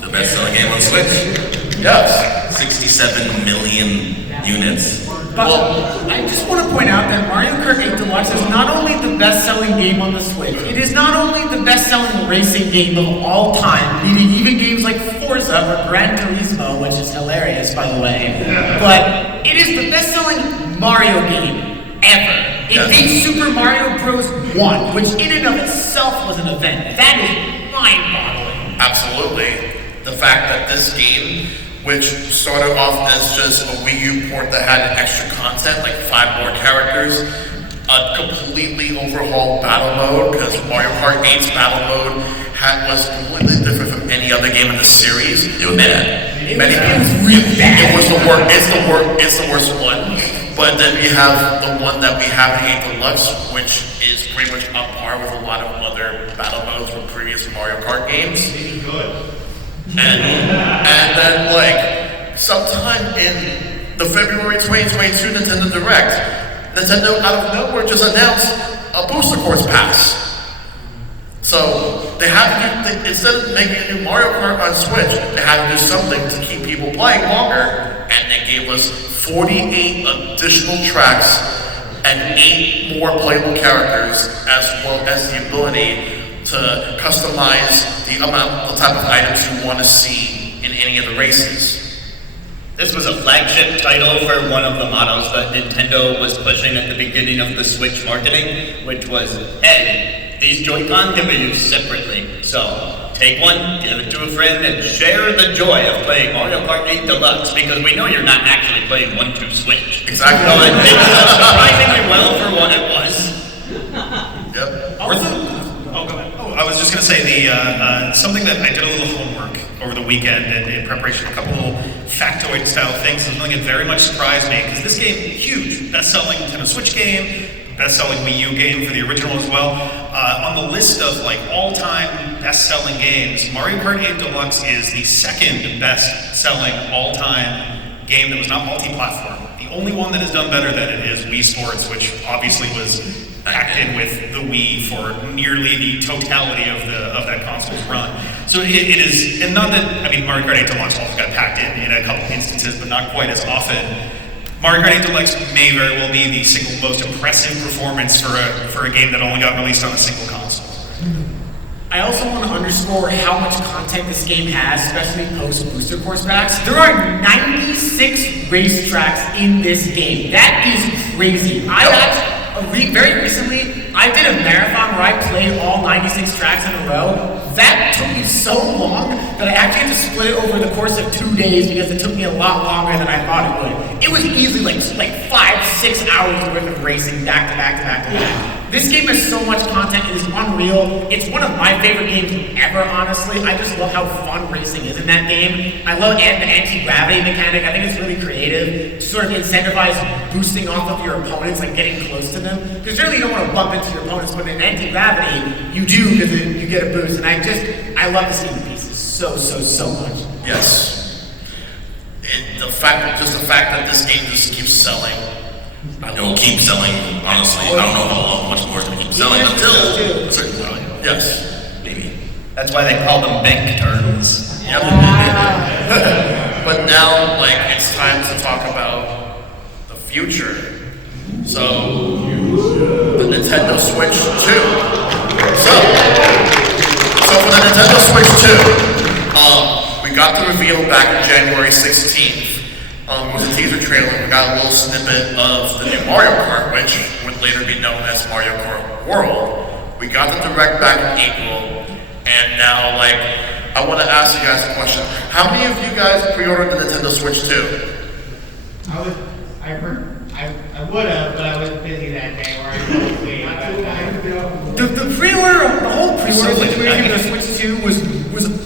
The best-selling game on Switch. Yes. 67 million units. But I just want to point out that Mario Kart 8 Deluxe is not only the best-selling game on the Switch, it is not only the best-selling racing game of all time, beating even games like Forza or Gran Turismo, which is hilarious, by the way, but it is the best-selling Mario game ever. It beat Super Mario Bros. 1, which in and of itself was an event. That is mind-boggling. absolutely. The fact that this game, which started off as just a Wii U port that had extra content, like 5 more characters, a completely overhauled battle mode, because Mario Kart 8's battle mode was completely different from any other game in the series. It was bad. It was really bad. It was the worst. It's the worst one. But then we have the one that we have in 8 Deluxe, which is pretty much on par with a lot of other battle modes from previous Mario Kart games. Good. And then, like, sometime in the February 2022 Nintendo Direct, Nintendo out of nowhere just announced a booster course pass. So they had to instead of making a new Mario Kart on Switch, they had to do something to keep people playing longer, and they gave us 48 additional tracks and 8 more playable characters, as well as the ability to customize the type of items you want to see in any of the races. This was a flagship title for one of the mottos that Nintendo was pushing at the beginning of the Switch marketing, which was, hey, these Joy-Con can be used separately. So, take one, give it to a friend, and share the joy of playing Mario Kart 8 Deluxe, because we know you're not actually playing OneOneTwo Switch. Exactly. So it did surprisingly well for what it was. Yep. I was just going to say something that I did a little homework over the weekend in preparation for a couple little factoid style things. Something that very much surprised me because this game, huge, best-selling Nintendo Switch game, best-selling Wii U game for the original as well. On the list of like all-time best-selling games, Mario Kart 8 Deluxe is the second best-selling all-time game that was not multi-platform. The only one that has done better than it is Wii Sports, which obviously was packed in with the Wii for nearly the totality of that console's run. So it is, and not that, I mean, Mario Kart 8 Deluxe also got packed in a couple instances, but not quite as often. Mario Kart 8 Deluxe may very well be the single most impressive performance for a game that only got released on a single console. I also want to underscore how much content this game has, especially post-booster course packs. There are 96 racetracks in this game. That is crazy. Very recently, I did a marathon where I played all 96 tracks in a row. That took me so long that I actually had to split it over the course of 2 days because it took me a lot longer than I thought it would. It was easily like 5-6 hours worth of racing back to back to back to back. This game has so much content, it is unreal. It's one of my favorite games ever, honestly. I just love how fun racing is in that game. I love the anti-gravity mechanic. I think it's really creative to sort of incentivize boosting off of your opponents, like getting close to them. Because certainly you don't want to bump into your opponents, but in anti-gravity, you do because you get a boost. And I love this game to pieces so much. Yes. The fact that this game just keeps selling. It will keep selling, honestly. I don't know how much more it's going to keep selling until a certain point. Yes. Maybe. That's why they call them bank terms. Yep. But now, like, it's time to talk about the future. So, the Nintendo Switch 2. So for the Nintendo Switch 2, we got the reveal back on January 16th. It was a teaser trailer. We got a little snippet of the new Mario Kart, which would later be known as Mario Kart World. We got the Direct back in April, and now, like, I want to ask you guys a question. How many of you guys pre-ordered the Nintendo Switch 2? I would have, but I was busy that day, or I was waiting about that. The pre-order, the whole pre-order situation for the Switch 2 was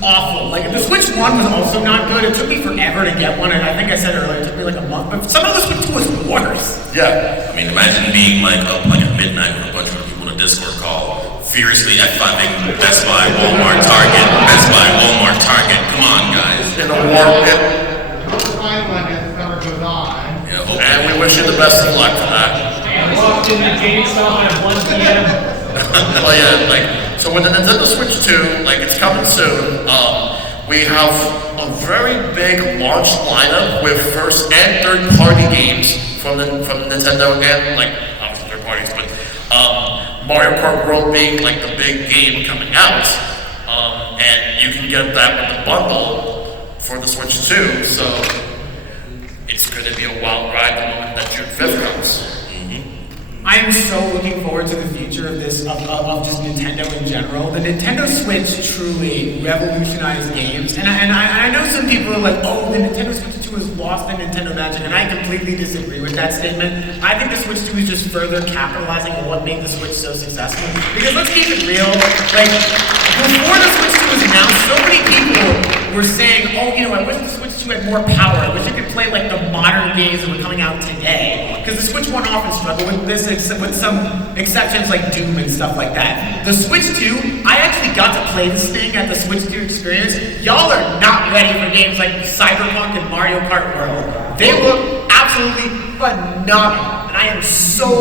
awful. Like, the Switch 1 was also not good. It took me forever to get one, and I think I said earlier, it took me like a month, but somehow the Switch 2 was worse. Yeah. I mean, imagine being like up like at midnight with a bunch of people in a Discord call, furiously F5ing Best Buy, Walmart, Target, Best Buy, Walmart, Target. Come on, guys. In a war pit. I'll find one as the summer goes on. Yeah, And we wish you the best of luck for that. I walked into GameStop at 1 p.m. Well, yeah, like, so with the Nintendo Switch 2, like, it's coming soon. We have a very big launch lineup with first and third party games from Nintendo and, like, obviously third parties, but Mario Kart World being like the big game coming out. And you can get that with the bundle for the Switch 2, so it's going to be a wild ride the moment that June 5th comes. I am so looking forward to the future of this, of just Nintendo in general. The Nintendo Switch truly revolutionized games, and I know some people are like, oh, the Nintendo Switch 2 has lost the Nintendo magic, and I completely disagree with that statement. I think the Switch 2 is just further capitalizing on what made the Switch so successful. Because let's keep it real, like, before the Switch 2 was announced, so many people were saying, oh, you know, I wish the Switch 2 had more power. I wish it could play like the modern games that were coming out today. Because the Switch 1 often struggled with this, with some exceptions like Doom and stuff like that. The Switch 2, I actually got to play this thing at the Switch 2 experience. Y'all are not ready for games like Cyberpunk and Mario Kart World. They look absolutely phenomenal. And I am so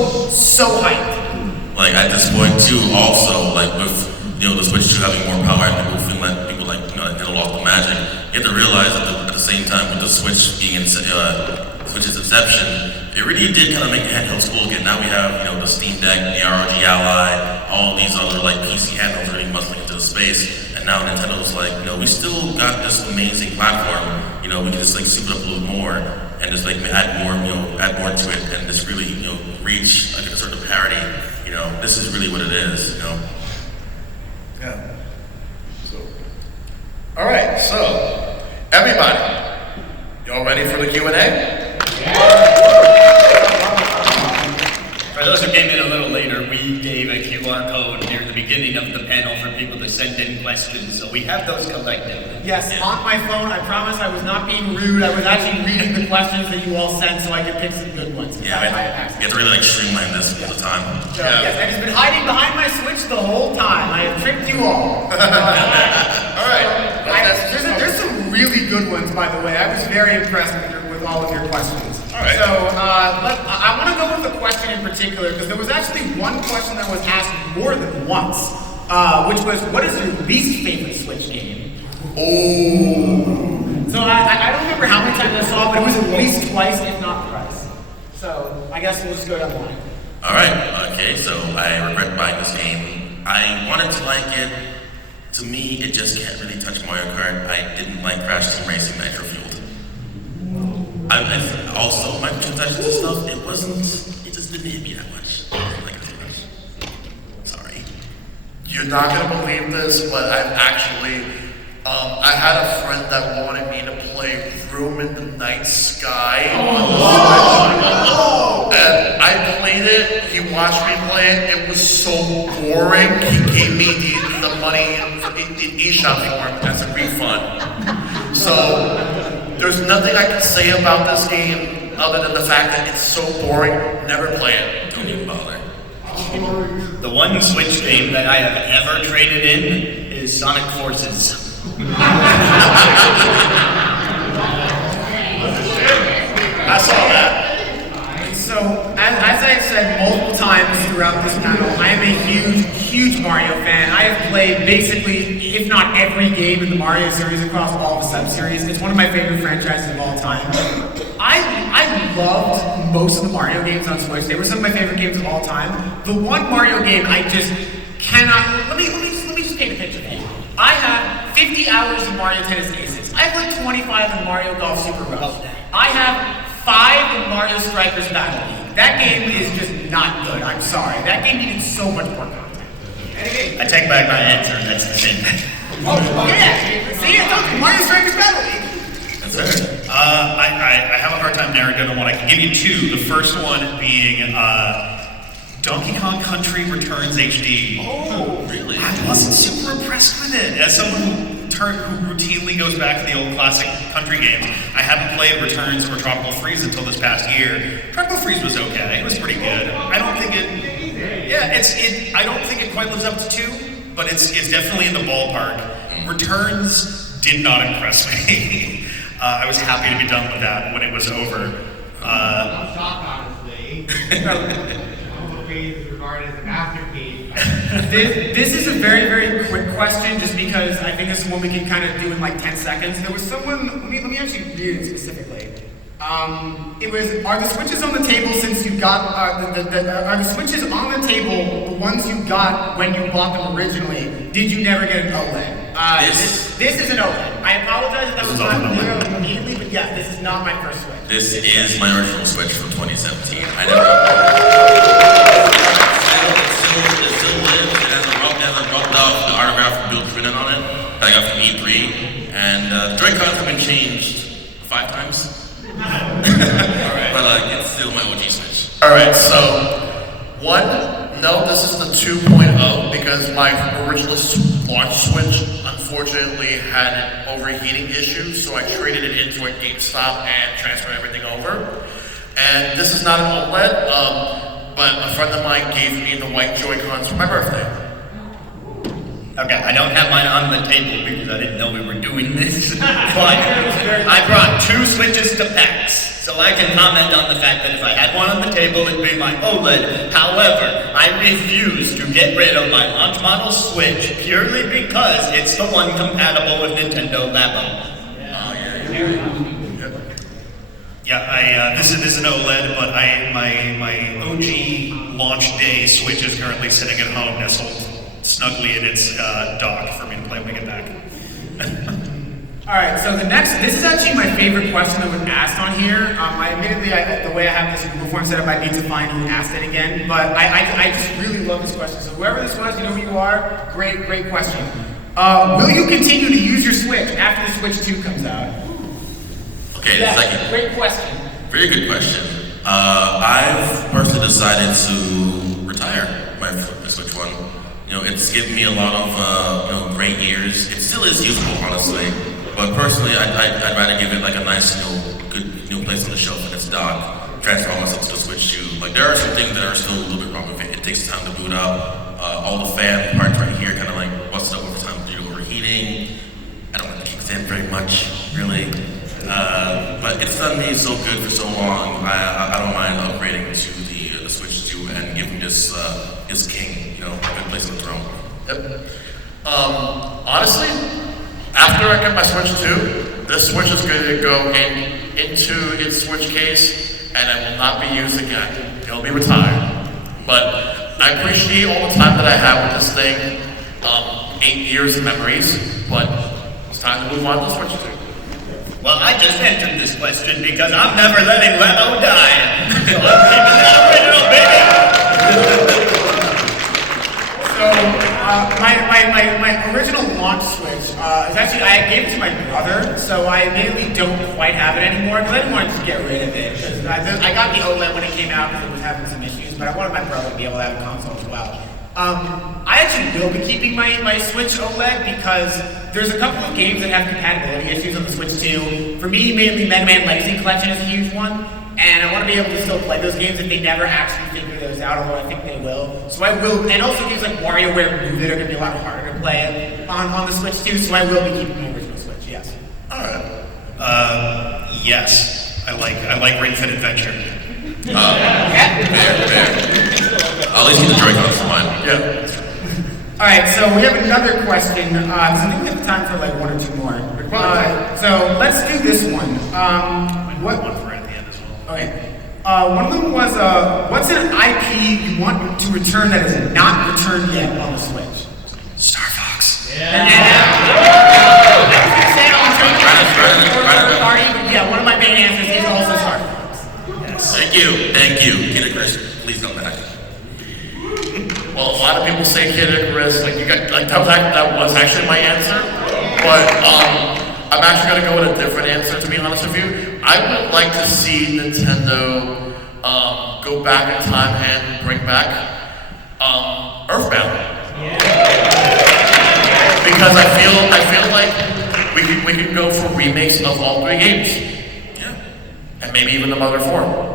hyped. Like at this point too, also like with the Switch 2 having more power and people feeling like people like Nintendo lost the magic. You have to realize that at the same time with the Switch being in Switch's inception, it really did kind of make handhelds cool again. Now we have the Steam Deck, the ROG Ally, all these other like PC handhelds really muscling into the space. And now Nintendo's like, we still got this amazing platform. We can just like soup it up a little more and just like add more to it and just really reach like a sort of parity. This is really what it is. Yeah. All right, so everybody, y'all ready for the Q&A? For those who came in a little later, we gave a QR code near the beginning of the panel for people to send in questions, so we have those collected. Yes, on my phone, I promise I was not being rude. I was actually reading the questions that you all sent so I could pick some good ones. Yeah, you have to really like streamline this all the time. So, yes, and it's been hiding behind my Switch the whole time. I have tricked you all. All right. There's some really good ones, by the way. I was very impressed with all of your questions. All right. So I want to go with a question in particular because there was actually one question that was asked more than once, which was, what is your least favorite Switch game? Oh. So I don't remember how many times I saw it, but it was at least twice, if not thrice. So I guess we'll just go down the line. All right. Okay. So I regret buying this game. I wanted to like it. To me, it just can't really touch Mario Kart. I didn't like Crash Team Racing Nitro Fueled. Also, microtransactions and stuff, it just didn't hit me that much. I didn't like it too much. Sorry. You're not gonna believe this, but I've actually, I had a friend that wanted me to play Room in the Night Sky on the Switch. And I played it, he watched me play it, it was so boring, he gave me the money in eShop for him as a refund. So, there's nothing I can say about this game other than the fact that it's so boring, never play it. Don't even bother. The one Switch game that I have ever traded in is Sonic Forces. I saw that. So, as I said multiple times throughout this panel, I am a huge Mario fan. I have played basically, if not every game in the Mario series across all the sub-series. It's one of my favorite franchises of all time. I loved most of the Mario games on Switch. They were some of my favorite games of all time. The one Mario game I just cannot, let me just paint a picture for you. I have 50 hours of Mario Tennis Aces. I have like 25 in Mario Golf Super Rush. I have 5 in Mario Strikers Battle League. That game is just not good. I'm sorry. That game needed so much more content. I take back my answer, that's the same thing. Oh, yeah. See, I told you, Mario Strikers Battle League. That's it. I have a hard time narrowing down to one. I can give you two. The first one being Donkey Kong Country Returns HD. Oh, really? I wasn't super impressed with it. As someone who routinely goes back to the old classic country games, I hadn't played Returns or Tropical Freeze until this past year. Tropical Freeze was okay. It was pretty good. I don't think it. Yeah, I don't think it quite lives up to 2, but it's definitely in the ballpark. Returns did not impress me. I was happy to be done with that when it was over. I'm shocked, honestly. Tropical Freeze is regarded as a masterpiece. This is a very quick question, just because I think this is one we can kind of do in like 10 seconds. There was someone, let me actually read it specifically. It was, are the Switches on the table since you got, are the Switches on the table the ones you got when you bought them originally? Did you never get an OLED? This is an OLED. I apologize if that was not clear immediately, but yeah, this is not my first Switch. This is my original Switch from 2017. I never. 2.0 because my original launch Switch unfortunately had an overheating issue, so I traded it into a GameStop and transferred everything over. And this is not an OLED, but a friend of mine gave me the white Joy-Cons for my birthday. Okay, I don't have mine on the table because I didn't know we were doing this. But I brought 2 Switches to PAX. So I can comment on the fact that if I had one on the table, it'd be my OLED. However, I refuse to get rid of my launch model Switch purely because it's the one compatible with Nintendo Labo. Yeah, this is an OLED, but my OG launch day Switch is currently sitting at home, nestled snugly in its dock for me to play when we get back. Alright, so this is actually my favorite question that was asked on here. The way I have this Google form set up, I need to find who asked it again, but I just really love this question. So whoever this was, you know who you are, great question. Will you continue to use your Switch after the Switch 2 comes out? Okay, Yeah, second. great question. Very good question. I've personally decided to retire my Switch 1. You know, it's given me a lot of great years. It still is useful, honestly. But personally, I'd rather give it like a nice, good place on the shelf in its dock. Transfer all my stuff to the Switch 2. Like there are some things that are still a little bit wrong with it. It takes time to boot up. All the fan parts right here kind of like busted up over time due to overheating. I don't like the kickstand very much, really. But it's done me so good for so long. I don't mind upgrading to the Switch 2 and giving this king, a good place on the throne. Yep. Honestly, after I get my Switch 2, this Switch is going to go into its Switch case, and it will not be used again. It'll be retired. But I appreciate all the time that I have with this thing. 8 years of memories, but it's time to move on to the Switch 2. Well, I just entered this question because I'm never letting Leno die. So I'm keeping that original, baby. So, my original launch Switch is actually, I gave it to my brother, so I admittedly don't quite have it anymore, because I didn't want to just get rid of it. Because I got the OLED when it came out because it was having some issues, but I wanted my brother to be able to have a console as well. I actually will be keeping my Switch OLED because there's a couple of games that have compatibility issues on the Switch 2. For me, mainly Mega Man Legacy Collection is a huge one, and I want to be able to still play those games if they never actually figure those out, although I think they will. So I will, and also games like WarioWare Move It are going to be a lot harder to play on the Switch 2, so I will be keeping my original Switch, yes. Alright. Yes. I like Ring Fit Adventure. Fair. At least the Joy-Cons for mine. Yeah. Alright, so we have another question. So I think we have time for like 1 or 2 more. So let's do this one. What one for at the end as well? Okay. One of them was, what's an IP you want to return that is not returned yet on the Switch? Star Fox. Yeah, one of my main answers is also Star Fox. Yes. Thank you. Kid Icarus, please come back. Well, a lot of people say Kid Icarus, that was actually my answer, but I'm actually going to go with a different answer, to be honest with you. I would like to see Nintendo go back in time and bring back Earthbound. Because I feel like we could go for remakes of all 3 games. Yeah. And maybe even the Mother 4.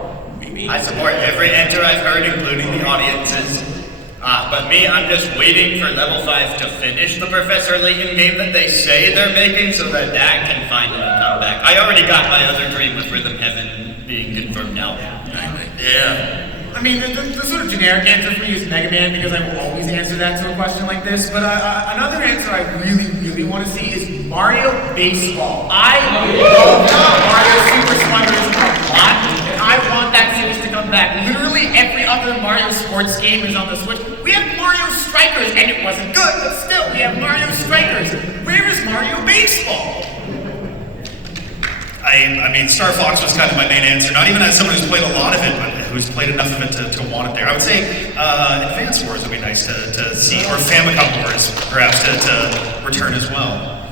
I support every answer I've heard, including the audience's. But me, I'm just waiting for Level 5 to finish the Professor Layton game that they say they're making so that can finally come back. I already got my other dream with Rhythm Heaven being confirmed now. Yeah. I mean, the sort of generic answer for me is Mega Man because I will always answer that to a question like this. But another answer I really want to see is Mario Baseball. I love Mario Super Sluggers a lot, and I want that series to come back. Literally every other Mario sports game is on the Switch. We have Mario Strikers, and it wasn't good, but still, we have Mario Strikers. Where is Mario Baseball? I mean, Star Fox was kind of my main answer, not even as someone who's played a lot of it, but who's played enough of it to want it there. I would say Advance Wars would be nice to see, or Famicom Wars, perhaps, to return as well.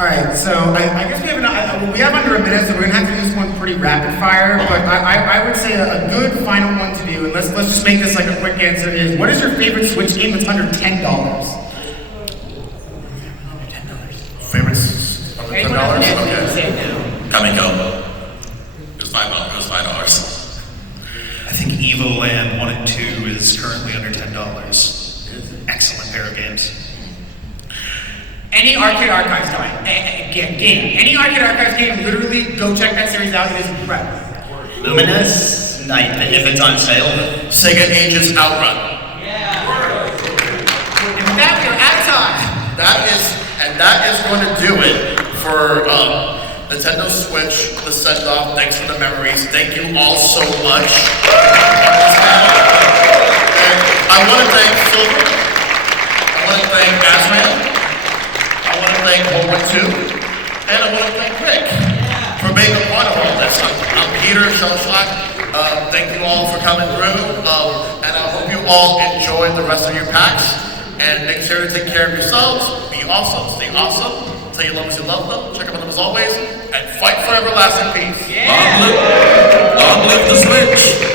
All right, so I guess we have under a minute, so we're gonna have to do this one pretty rapid fire. But I would say a good final one to do, and let's just make this like a quick answer is: what is your favorite Switch game that's under $10? Favorites under $10? Anyone have an answer, you can Okay. say it now. Come and go. It was $5. It was $5. I think Evo Land 1 and 2 is currently under $10. Excellent pair of games. Any Arcade Archives game. Any Arcade Archives game, literally go check that series out. It is incredible. Luminous, night if it's on sale. Sega Ages Outrun. And with that, we are out of time. That is going to do it for Nintendo Switch, the Sendoff. Thanks for the memories. Thank you all so much. And I want to thank Silver. I want to thank Asman. I want to thank OneOneTwo. And I want to thank Rick for being a part of all this. I'm Peter, Shellshock. Thank you all for coming through. And I hope you all enjoy the rest of your PAX. And make sure to take care of yourselves. Be awesome. Stay awesome. Tell your lovers you love them. Check up on them as always. And fight for everlasting peace. Long live the Switch!